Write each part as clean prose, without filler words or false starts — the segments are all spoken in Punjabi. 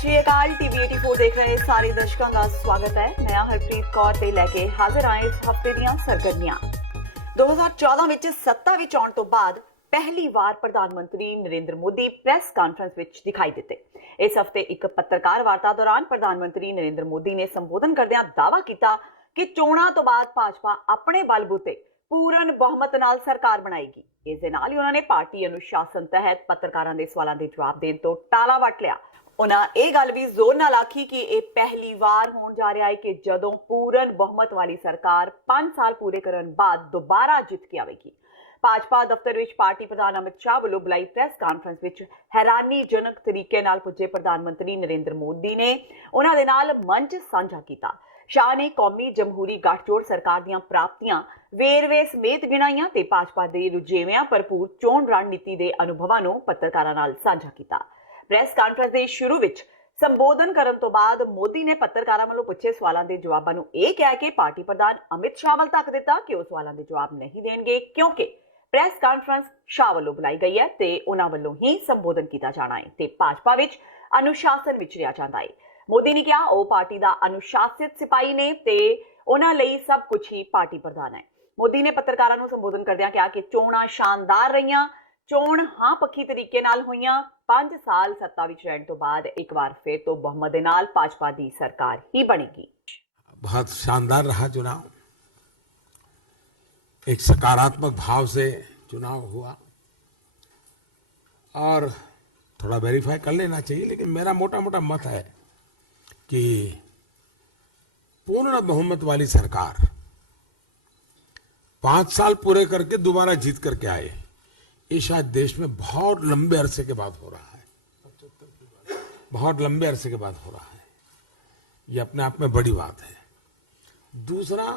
सत श्री अकाल। टीवी 84 देख रहे सारे दर्शकों का स्वागत है। मैं हरप्रीत कौर ते लैके हाजिर आए इस हफ्ते दीयां सरगर्मियां। 2014 विच सत्ता विच आउण तो बाद पहली बार प्रधानमंत्री नरेंद्र मोदी प्रेस कॉन्फ्रेंस विच दिखाई दिते। इस हफ्ते एक पत्रकार वार्ता दौरान प्रधानमंत्री नरेंद्र मोदी ने संबोधन करदियां दावा किया कि चोणां तो बाद भाजपा अपने बलबूते पूर्ण बहुमत नाल सरकार बनाएगी। इस दे नाल ही उन्होंने पार्टी अनुशासन तहत पत्रकारां दे सवालां दे जवाब देण तो टाला वट लिया। उन्होंने ये गल भी जोर नाल आखी कि यह पहली बार होने जा रहा है कि जदों पूर्ण बहुमत वाली सरकार 5 साल पूरे करने बाद दोबारा जित के आएगी। भाजपा दफ्तर विच पार्टी प्रधान अमित शाह वालों बुलाई प्रेस कॉन्फ्रेंस विच हैरानीजनक तरीके नाल पुजे प्रधानमंत्री नरेंद्र मोदी ने उन्हां दे नाल मंच साझा किया। शाह ने कौमी जमहूरी गठजोड़ सरकार दीयां प्राप्तियां वेरवे समेत गिनाइयां ते भाजपा दे रुझेवियां भरपूर चोण रणनीति दे अनुभवां नूं पत्रकारां नाल साझा किया। प्रेस कॉन्फ्रेंस के शुरू विच संबोधन करन तो बाद मोदी ने पत्रकारां वालों पूछे सवालों के जवाबां नूं यह कह के पार्टी प्रधान अमित शाह वाल तक दिता कि वह सवालों के जवाब नहीं देंगे क्योंकि प्रेस कॉन्फ्रेंस शाह वालों बुलाई गई है ते उन्हां वालों ही संबोधन किया जाना है ते भाजपा विच अनुशासन विच रहा जाता है। मोदी ने कहा वह पार्टी का अनुशासित सिपाही ने ते उन्हां लई सब कुछ ही पार्टी प्रधान है। मोदी ने पत्रकारां नूं संबोधन करदिआं कहा कि चोणां शानदार रहियां, चोण हाँ पक्की तरीके नाल होईयां। 5 साल सत्ता विच रहने तो बाद एक बार फिर तो बहुमत दे नाल भाजपा दी सरकार ही बनेगी। बहुत शानदार रहा चुनाव, एक सकारात्मक भाव से चुनाव हुआ और थोड़ा वेरीफाई कर लेना चाहिए, लेकिन मेरा मोटा मोटा मत है कि पूर्ण बहुमत वाली सरकार 5 साल पूरे करके दोबारा जीत करके आए, ये शायद देश में बहुत लंबे अरसे के बाद हो रहा है, बहुत लंबे अरसे के बाद हो रहा है। ये अपने आप में बड़ी बात है। दूसरा,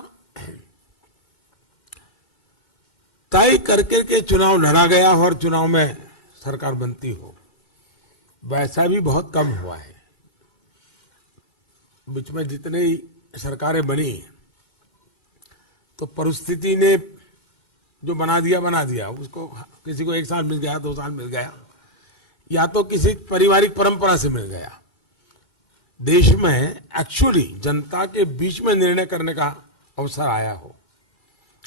तय करके के चुनाव लड़ा गया और चुनाव में सरकार बनती हो, वैसा भी बहुत कम हुआ है। बीच में जितनी सरकारें बनी तो परिस्थिति ने जो बना दिया, उसको किसी को 1 साल मिल गया, 2 साल मिल गया, या तो किसी पारिवारिक परंपरा से मिल गया। देश में एक्चुअली जनता के बीच में निर्णय करने का अवसर आया हो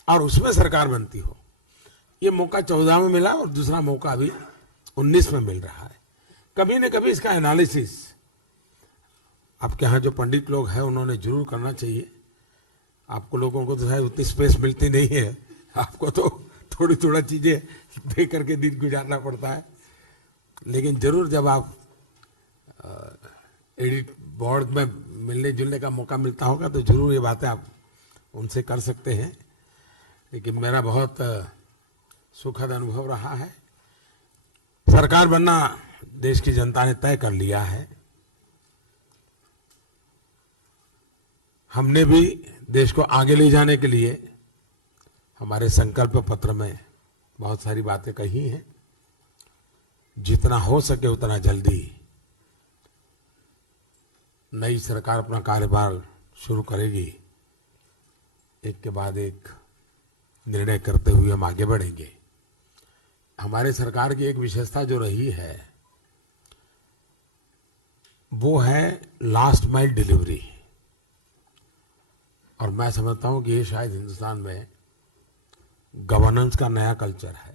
और उसमें सरकार बनती हो, ये मौका 14 में मिला और दूसरा मौका अभी 19 में मिल रहा है। कभी न कभी इसका एनालिसिस आपके यहाँ जो पंडित लोग हैं उन्होंने जरूर करना चाहिए। आपको लोगों को तो शायद उतनी स्पेस मिलती नहीं है, आपको तो थोड़ा चीजें देख करके दिन गुजारना पड़ता है, लेकिन जरूर जब आप एडिट बोर्ड में मिलने जुलने का मौका मिलता होगा तो जरूर ये बातें आप उनसे कर सकते हैं। लेकिन मेरा बहुत सुखद अनुभव रहा है। सरकार बनना देश की जनता ने तय कर लिया है। हमने भी देश को आगे ले जाने के लिए हमारे संकल्प पत्र में बहुत सारी बातें कही हैं। जितना हो सके उतना जल्दी नई सरकार अपना कार्यभार शुरू करेगी। एक के बाद एक निर्णय करते हुए हम आगे बढ़ेंगे। हमारे सरकार की एक विशेषता जो रही है वो है लास्ट माइल डिलीवरी, और मैं समझता हूं कि ये शायद हिंदुस्तान में गवर्नेंस का नया कल्चर है।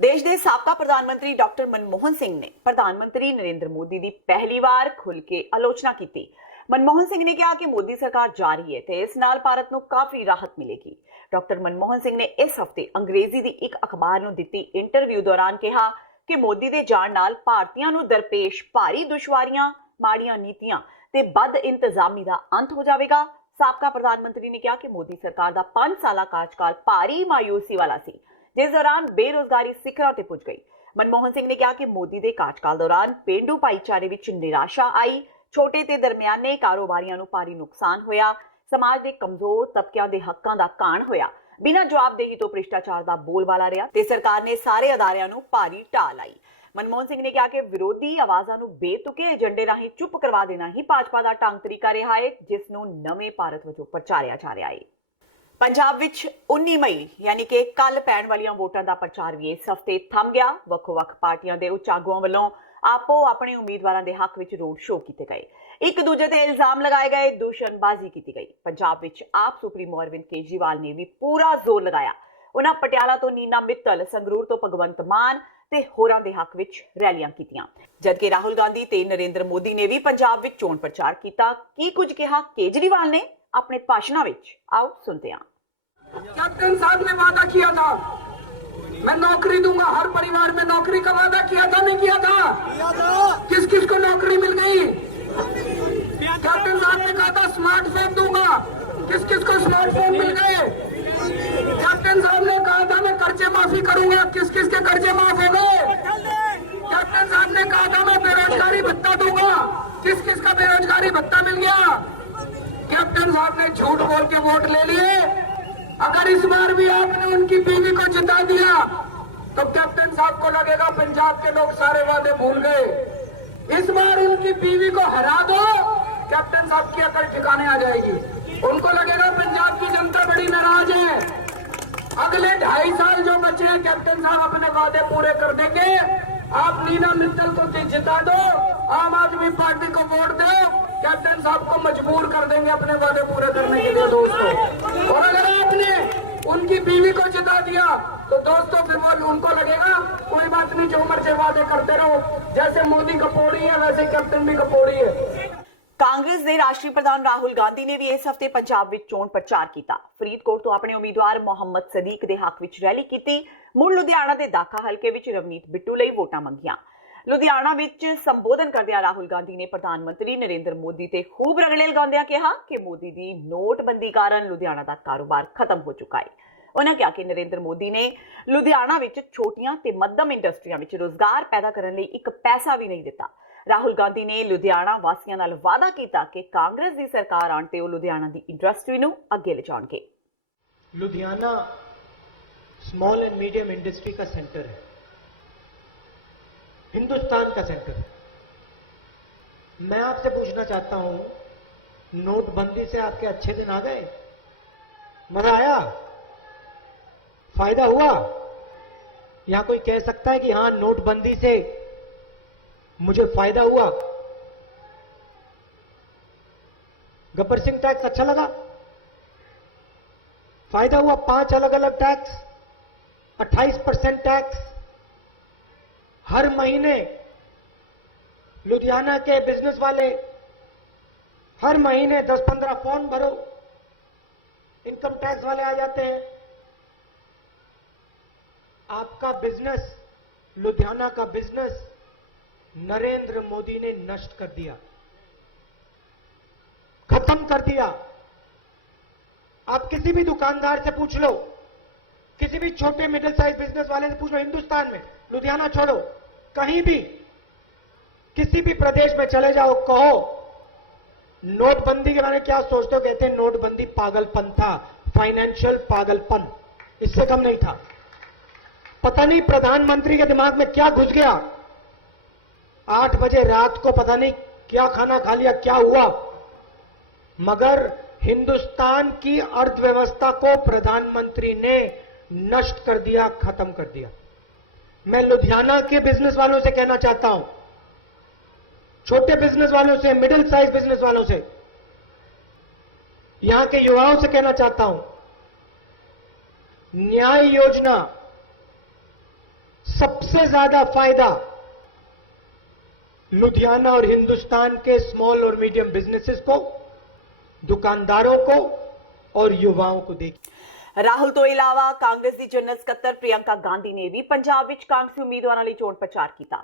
देश के साबका प्रधानमंत्री डॉक्टर मनमोहन सिंह ने प्रधानमंत्री नरेंद्र मोदी की पहली बार खुल के आलोचना की। मनमोहन सिंह ने कहा कि मोदी सरकार जा रही है तो इस नाल भारत को काफी राहत मिलेगी। डॉक्टर मनमोहन सिंह ने इस हफ्ते अंग्रेजी की एक अखबार को दी इंटरव्यू दौरान कहा कि मोदी के जाण नाल भारतीयों को दरपेश भारी दुश्वारियां, माड़ियां नीतियां ते बद इंतजामी का अंत हो जाएगा। साबका प्रधानमंत्री ने कहा कि मोदी सरकार का 5 साला कार्यकाल भारी मायूसी वाला सी, जिस दौरान बेरोजगारी सिखरां ते पुज गई। मनमोहन सिंह ने कहा कि मोदी के कार्यकाल दौरान पेंडू भाईचारे विच निराशा आई, छोटे ते दरमियाने कारोबारियां नूं भारी नुकसान होया, समाज के कमजोर तबकियां के हकों का कान होया, बिना जवाबदेही तो भ्रिष्टाचार का बोलबाला रहा ते सरकार ने सारे अदारियां नूं भारी ढाल आई। मनमोहन सिंह ने कहा कि विरोधी आवाज़ां नूं बेतुके एजेंडे राहीं चुप करवा देना ही भाजपा का ढंग तरीका रहा है, जिसनूं नवे भारत वजों प्रचारिया जा रहा है। पंजाब विच 19 मई यानी कि कल पैण वालियां वोटां दा प्रचार भी इस हफ्ते थम गया। वक्खो-वक्ख पार्टियां दे उच्च आगुआं वल्लों ਆਪੋ ਆਪਣੇ ਉਮੀਦਵਾਰਾਂ ਦੇ ਹੱਕ ਵਿੱਚ ਰੋਡ ਸ਼ੋਅ ਕੀਤੇ ਗਏ। ਇੱਕ ਦੂਜੇ ਤੇ ਇਲਜ਼ਾਮ ਲਗਾਏ ਗਏ, ਦੂਸ਼ਣਬਾਜ਼ੀ ਕੀਤੀ ਗਈ। ਪੰਜਾਬ ਵਿੱਚ ਆਪ ਸੁਪਰੀਮੋ ਅਰਵਿੰਦ ਕੇਜਰੀਵਾਲ ਨੇ ਵੀ ਪੂਰਾ ਜ਼ੋਰ ਲਗਾਇਆ। ਉਹਨਾਂ ਪਟਿਆਲਾ ਤੋਂ ਨੀਨਾ ਮਿੱਤਲ, ਸੰਗਰੂਰ ਤੋਂ ਭਗਵੰਤ ਮਾਨ ਤੇ ਹੋਰਾਂ ਦੇ ਹੱਕ ਵਿੱਚ ਰੈਲੀਆਂ ਕੀਤੀਆਂ। ਜਦਕਿ ਰਾਹੁਲ ਗਾਂਧੀ ਤੇ ਨਰਿੰਦਰ ਮੋਦੀ ਨੇ ਵੀ ਪੰਜਾਬ ਵਿੱਚ ਚੋਣ ਪ੍ਰਚਾਰ ਕੀਤਾ। ਕੀ ਕੁਝ ਕਿਹਾ ਕੇਜਰੀਵਾਲ ਨੇ अपने भाषणों विच, आओ सुनते हैं। कैप्टन साहब ने वादा किया था मैं नौकरी दूंगा, हर परिवार में नौकरी का वादा किया था, नहीं किया था? किस किस को नौकरी मिल गई? कैप्टन साहब ने कहा था स्मार्टफोन दूंगा, किस किस को स्मार्टफोन मिल गए? कैप्टन साहब ने कहा था मैं कर्जे माफी करूंगा, किस किस के कर्जे माफ हो गए? कैप्टन साहब ने कहा था मैं बेरोजगारी भत्ता दूंगा, किस किस का बेरोजगारी भत्ता मिल गया? कैप्टन साहब ने झूठ बोल के वोट ले लिए। अगर इस बार भी आपने उनकी बीवी को जिता दिया तो कैप्टन साहब को लगेगा पंजाब के लोग सारे वादे भूल गए। इस बार उनकी बीवी को हरा दो, कैप्टन साहब की अकल ठिकाने आ जाएगी। उनको लगेगा पंजाब की जनता बड़ी नाराज है। अगले 2.5 साल जो बचे हैं कैप्टन साहब अपने वादे पूरे कर देंगे। आप नीना मित्तल को जिता दो, आम आदमी पार्टी को वोट दो, कैप्टन साहब को मजबूर कर देंगे अपने वादे पूरे करने के लिए दोस्तों। और अगर आपने उनकी बीवी को जिता दिया तो दोस्तों फिर वो उनको लगेगा कोई बात नहीं, जो मर्जी वादे करते रहो, जैसे मोदी कपोड़ी है वैसे कैप्टन भी कपोड़ी है। ਕਾਂਗਰਸ ਦੇ ਰਾਸ਼ਟਰੀ ਪ੍ਰਧਾਨ ਰਾਹੁਲ ਗਾਂਧੀ ਨੇ ਵੀ ਇਸ ਹਫਤੇ ਪੰਜਾਬ ਵਿੱਚ ਚੋਣ ਪ੍ਰਚਾਰ ਕੀਤਾ। ਫਰੀਦਕੋਟ ਤੋਂ ਆਪਣੇ ਉਮੀਦਵਾਰ ਮੁਹੰਮਦ ਸਦੀਕ ਦੇ ਹੱਕ ਵਿੱਚ ਰੈਲੀ ਕੀਤੀ। ਮੁੜ ਲੁਧਿਆਣਾ ਦੇ ਦਾਖਾ ਹਲਕੇ ਵਿੱਚ ਰਵਨੀਤ ਬਿੱਟੂ ਲਈ ਵੋਟਾਂ ਮੰਗੀਆਂ। ਲੁਧਿਆਣਾ ਵਿੱਚ ਸੰਬੋਧਨ ਕਰਦਿਆਂ ਰਾਹੁਲ ਗਾਂਧੀ ਨੇ ਪ੍ਰਧਾਨ ਮੰਤਰੀ ਨਰਿੰਦਰ ਮੋਦੀ ਤੇ ਖੂਬ ਰਗੜੇ ਲਗਾਉਂਦਿਆਂ ਕਿਹਾ ਕਿ ਮੋਦੀ ਦੀ ਨੋਟਬੰਦੀ ਕਾਰਨ ਲੁਧਿਆਣਾ ਦਾ ਕਾਰੋਬਾਰ ਖਤਮ ਹੋ ਚੁੱਕਾ ਹੈ। ਉਹਨਾਂ ਕਿਹਾ ਕਿ ਨਰਿੰਦਰ ਮੋਦੀ ਨੇ ਲੁਧਿਆਣਾ ਵਿੱਚ ਛੋਟੀਆਂ ਤੇ ਮੱਧਮ ਇੰਡਸਟਰੀਆਂ ਵਿੱਚ ਰੋਜ਼ਗਾਰ ਪੈਦਾ ਕਰਨ ਲਈ ਇੱਕ ਪੈਸਾ ਵੀ ਨਹੀਂ ਦਿੱਤਾ। ਰਾਹੁਲ ਗਾਂਧੀ ਨੇ ਲੁਧਿਆਣਾ ਵਾਸੀਆਂ ਨਾਲ ਵਾਅਦਾ ਕੀਤਾ ਕਿ ਕਾਂਗਰਸ ਦੀ ਸਰਕਾਰ ਆਉਣ ਤੇ ਉਹ ਲੁਧਿਆਣਾ ਦੀ ਇੰਡਸਟਰੀ ਨੂੰ ਅੱਗੇ ਲਿਜਾਣਗੇ। Ludhiana small and medium industry का सेंटर है, हिंदुस्तान का सेंटर है। मैं आपसे पूछना चाहता हूं, नोटबंदी से आपके अच्छे दिन आ गए? मजा आया? फायदा हुआ? यहां कोई कह सकता है कि हां नोटबंदी से मुझे फायदा हुआ? गब्बर सिंह टैक्स अच्छा लगा? फायदा हुआ? 5 अलग अलग टैक्स, 28% टैक्स हर महीने। लुधियाना के बिजनेस वाले हर महीने 10-15 फॉर्म भरो, इनकम टैक्स वाले आ जाते हैं। आपका बिजनेस, लुधियाना का बिजनेस नरेंद्र मोदी ने नष्ट कर दिया, खत्म कर दिया। आप किसी भी दुकानदार से पूछ लो, किसी भी छोटे मिडिल साइज बिजनेस वाले से पूछ लो, हिंदुस्तान में, लुधियाना छोड़ो, कहीं भी किसी भी प्रदेश में चले जाओ, कहो नोटबंदी के बारे में क्या सोचते हो? कहते हैं नोटबंदी पागलपन था, फाइनेंशियल पागलपन, इससे कम नहीं था। पता नहीं प्रधानमंत्री के दिमाग में क्या घुस गया, 8 बजे रात को पता नहीं क्या खाना खा लिया, क्या हुआ, मगर हिंदुस्तान की अर्थव्यवस्था को प्रधानमंत्री ने नष्ट कर दिया, खत्म कर दिया। मैं लुधियाना के बिजनेस वालों से कहना चाहता हूं, छोटे बिजनेस वालों से, मिडिल साइज बिजनेस वालों से, यहां के युवाओं से कहना चाहता हूं, न्याय योजना सबसे ज्यादा फायदा लुधियाना और हिंदुस्तान के स्मॉल और मीडियम बिजनेसेस को, दुकानदारों को और युवाओं को देगी। ਰਾਹੁਲ ਤੋਂ ਇਲਾਵਾ ਕਾਂਗਰਸ ਦੀ ਜਨਰਲ ਸਕੱਤਰ ਪ੍ਰਿਯੰਕਾ ਗਾਂਧੀ ਨੇ ਵੀ ਪੰਜਾਬ ਵਿੱਚ ਕਾਂਗਰਸੀ ਉਮੀਦਵਾਰਾਂ ਲਈ ਚੋਣ ਪ੍ਰਚਾਰ ਕੀਤਾ।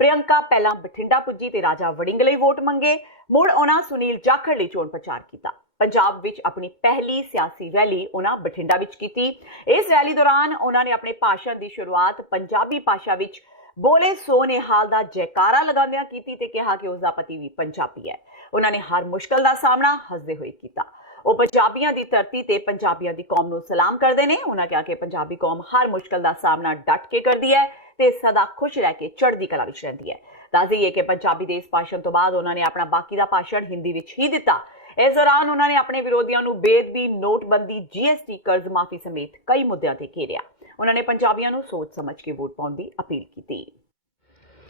ਪ੍ਰਿਯੰਕਾ ਪਹਿਲਾਂ ਬਠਿੰਡਾ ਪੁੱਜੀ ਤੇ ਰਾਜਾ ਵੜਿੰਗ ਲਈ ਵੋਟ ਮੰਗੇ। ਮੁੜ ਉਹਨਾਂ ਸੁਨੀਲ ਜਾਖੜ ਲਈ ਚੋਣ ਪ੍ਰਚਾਰ ਕੀਤਾ। ਪੰਜਾਬ ਵਿੱਚ ਆਪਣੀ ਪਹਿਲੀ ਸਿਆਸੀ ਰੈਲੀ ਉਹਨਾਂ ਬਠਿੰਡਾ ਵਿੱਚ ਕੀਤੀ। ਇਸ ਰੈਲੀ ਦੌਰਾਨ ਉਹਨਾਂ ਨੇ ਆਪਣੇ ਭਾਸ਼ਣ ਦੀ ਸ਼ੁਰੂਆਤ ਪੰਜਾਬੀ ਭਾਸ਼ਾ ਵਿੱਚ ਬੋਲੇ ਸੋ ਨਿਹਾਲ ਦਾ ਜੈਕਾਰਾ ਲਗਾਉਂਦਿਆਂ ਕੀਤੀ ਤੇ ਕਿਹਾ ਕਿ ਉਸ ਦਾ ਪਤੀ ਵੀ ਪੰਜਾਬੀ ਹੈ। ਉਹਨਾਂ ਨੇ ਹਰ ਮੁਸ਼ਕਲ ਦਾ ਸਾਹਮਣਾ ਹੱਸਦੇ ਹੋਏ ਕੀਤਾ। ਉਹ ਪੰਜਾਬੀਆਂ ਦੀ ਧਰਤੀ ਤੇ ਪੰਜਾਬੀਆਂ ਦੀ ਕੌਮ ਨੂੰ ਸਲਾਮ ਕਰਦੇ ਨੇ। ਉਹਨਾਂ ਕਿਹਾ ਕਿ ਪੰਜਾਬੀ ਕੌਮ ਹਰ ਮੁਸ਼ਕਲ ਦਾ ਸਾਹਮਣਾ ਡਟ ਕੇ ਕਰਦੀ ਹੈ ਤੇ ਸਦਾ ਖੁਸ਼ ਰਹਿ ਕੇ ਚੜ੍ਹਦੀ ਕਲਾ ਵਿੱਚ ਰਹਿੰਦੀ ਹੈ। ਦੱਸ ਦਈਏ ਕਿ ਪੰਜਾਬੀ ਦੇ ਇਸ ਭਾਸ਼ਣ ਤੋਂ ਬਾਅਦ ਉਹਨਾਂ ਨੇ ਆਪਣਾ ਬਾਕੀ ਦਾ ਭਾਸ਼ਣ ਹਿੰਦੀ ਵਿੱਚ ਹੀ ਦਿੱਤਾ। ਇਸ ਦੌਰਾਨ ਉਹਨਾਂ ਨੇ ਆਪਣੇ ਵਿਰੋਧੀਆਂ ਨੂੰ ਬੇਅਦਬੀ, ਨੋਟਬੰਦੀ, GST, ਕਰਜ਼ ਮਾਫੀ ਸਮੇਤ ਕਈ ਮੁੱਦਿਆਂ ਤੇ ਘੇਰਿਆ। ਉਹਨਾਂ ਨੇ ਪੰਜਾਬੀਆਂ ਨੂੰ ਸੋਚ ਸਮਝ ਕੇ ਵੋਟ ਪਾਉਣ ਦੀ ਅਪੀਲ ਕੀਤੀ।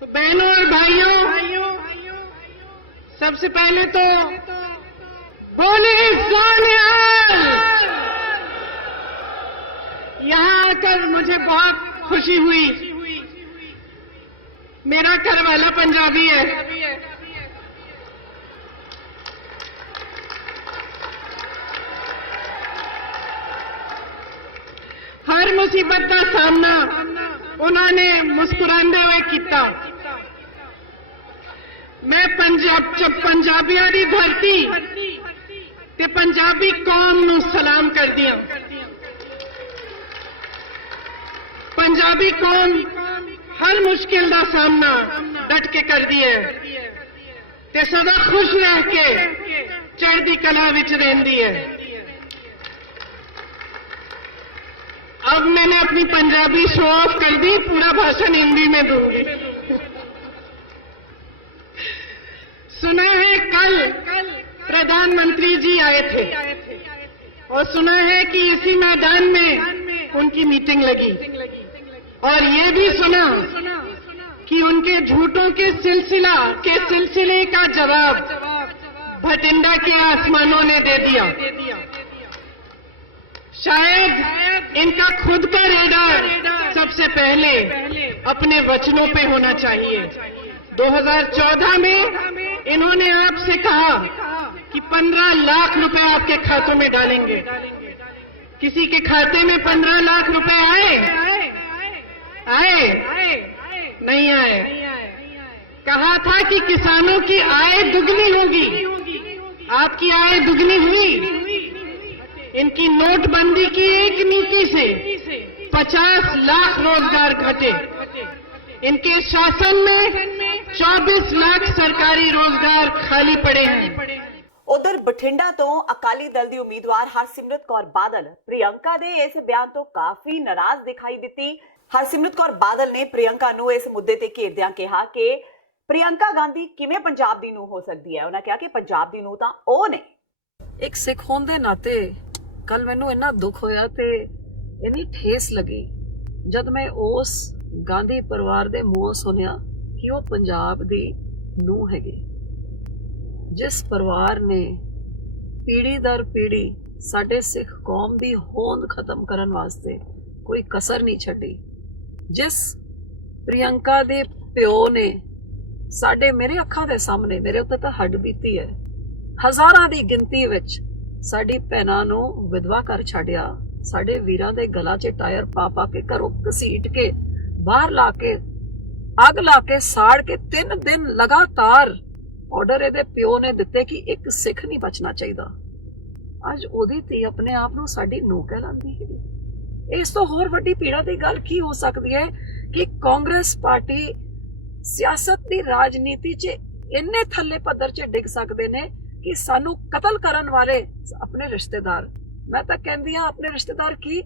तो बहनों और भाइयों, सबसे पहले तो बोले सोनिहाल। यहाँ आकर मुझे बहुत खुशी हुई। मेरा घरवाला पंजाबी है। हर मुसीबत का सामना उन्होंने मुस्कुराते हुए किया। मैं पंजाबियों की धरती ते पंजाबी कौम नू सलाम कर दिया। पंजाबी कौम हर मुश्किल का सामना डट के कर दी है ते सदा खुश रह के चढ़दी कला विच रहिंदी है। अब मैंने अपनी पंजाबी शो ऑफ कर दी, पूरा भाषण हिंदी में दूंगी। सुना है कल प्रधानमंत्री जी आए थे और सुना है कि इसी मैदान में उनकी मीटिंग लगी, और ये भी सुना कि उनके झूठों के सिलसिले का जवाब भटिंडा के आसमानों ने दे दिया। शायद इनका खुद का रेडार सबसे पहले अपने वचनों पे होना चाहिए। 2014 में इन्होंने आपसे कहा कि 15 लाख रुपए आपके खातों में डालेंगे। किसी के खाते में 15 लाख रुपए आए? नहीं आए। कहा था कि किसानों की आय दुगनी होगी। आपकी आय दुगनी हुई। इनकी नोटबंदी की एक नीति से 50 लाख रोजगार घटे। इनके शासन में 24 लाख सरकारी रोजगार खाली पड़े हैं। उधर बठिंडा तो अकाली दल की उम्मीदवार हरसिमरत कौर बादल प्रियंका दे इस बयान तो काफी नाराज दिखाई दी। हरसिमरत कौर बादल ने प्रियंका नूं इस मुद्दे ते घेरदियां कहा कि प्रियंका गांधी किवें पंजाब दी नूं हो सकती है। उन्होंने कहा कि पंजाब दी नूं तां ओह ने। एक सिख होण दे नाते कल मैनू इन्ना दुख होया ते इन्नी ठेस लगी जद मैं उस गांधी परिवार दे मुंहों सुनिया कि वो पंजाब दी नूं हैगी, जिस परिवार ने पीढ़ी दर पीढ़ी साडे सिख कौम दी होंद खत्म करन वास्ते कोई कसर नहीं छड्डी, जिस प्रियंका दे प्यो ने साडे मेरे अखां दे सामने मेरे उत्ते तां हड्ड बीती है, हज़ारां दी गिनती विच साडी भैणां नूं विधवा कर छड्डिया, साडे वीरां दे गला 'च टायर पा पा के घरों घसीट के बाहर ला के अग ला के साड़ के 3 दिन लगातार ऑर्डर ਇਹਦੇ ਪਿਓ ਨੇ ਦਿੱਤੇ ਕਿ ਇੱਕ ਸਿੱਖ ਨਹੀਂ ਬਚਣਾ ਚਾਹੀਦਾ। ਅੱਜ ਉਹਦੀ ਧੀ ਆਪਣੇ ਆਪ ਨੂੰ ਸਾਡੀ ਨੂੰਹ ਕਹਿਲਾਂਦੀ ਹੈ। ਇਸ ਤੋਂ ਹੋਰ ਵੱਡੀ ਪੀੜਾ ਦੀ ਗੱਲ ਕੀ ਹੋ ਸਕਦੀ ਹੈ ਕਿ ਕਾਂਗਰਸ ਪਾਰਟੀ ਸਿਆਸਤ ਦੀ ਰਾਜਨੀਤੀ 'ਚ ਇੰਨੇ ਥੱਲੇ ਪੱਧਰ 'ਚ ਡਿੱਗ ਸਕਦੇ ਨੇ ਕਿ ਸਾਨੂੰ ਕਤਲ ਕਰਨ ਵਾਲੇ ਆਪਣੇ ਰਿਸ਼ਤੇਦਾਰ, ਮੈਂ ਤਾਂ ਕਹਿੰਦੀ ਆ ਆਪਣੇ ਰਿਸ਼ਤੇਦਾਰ ਕੀ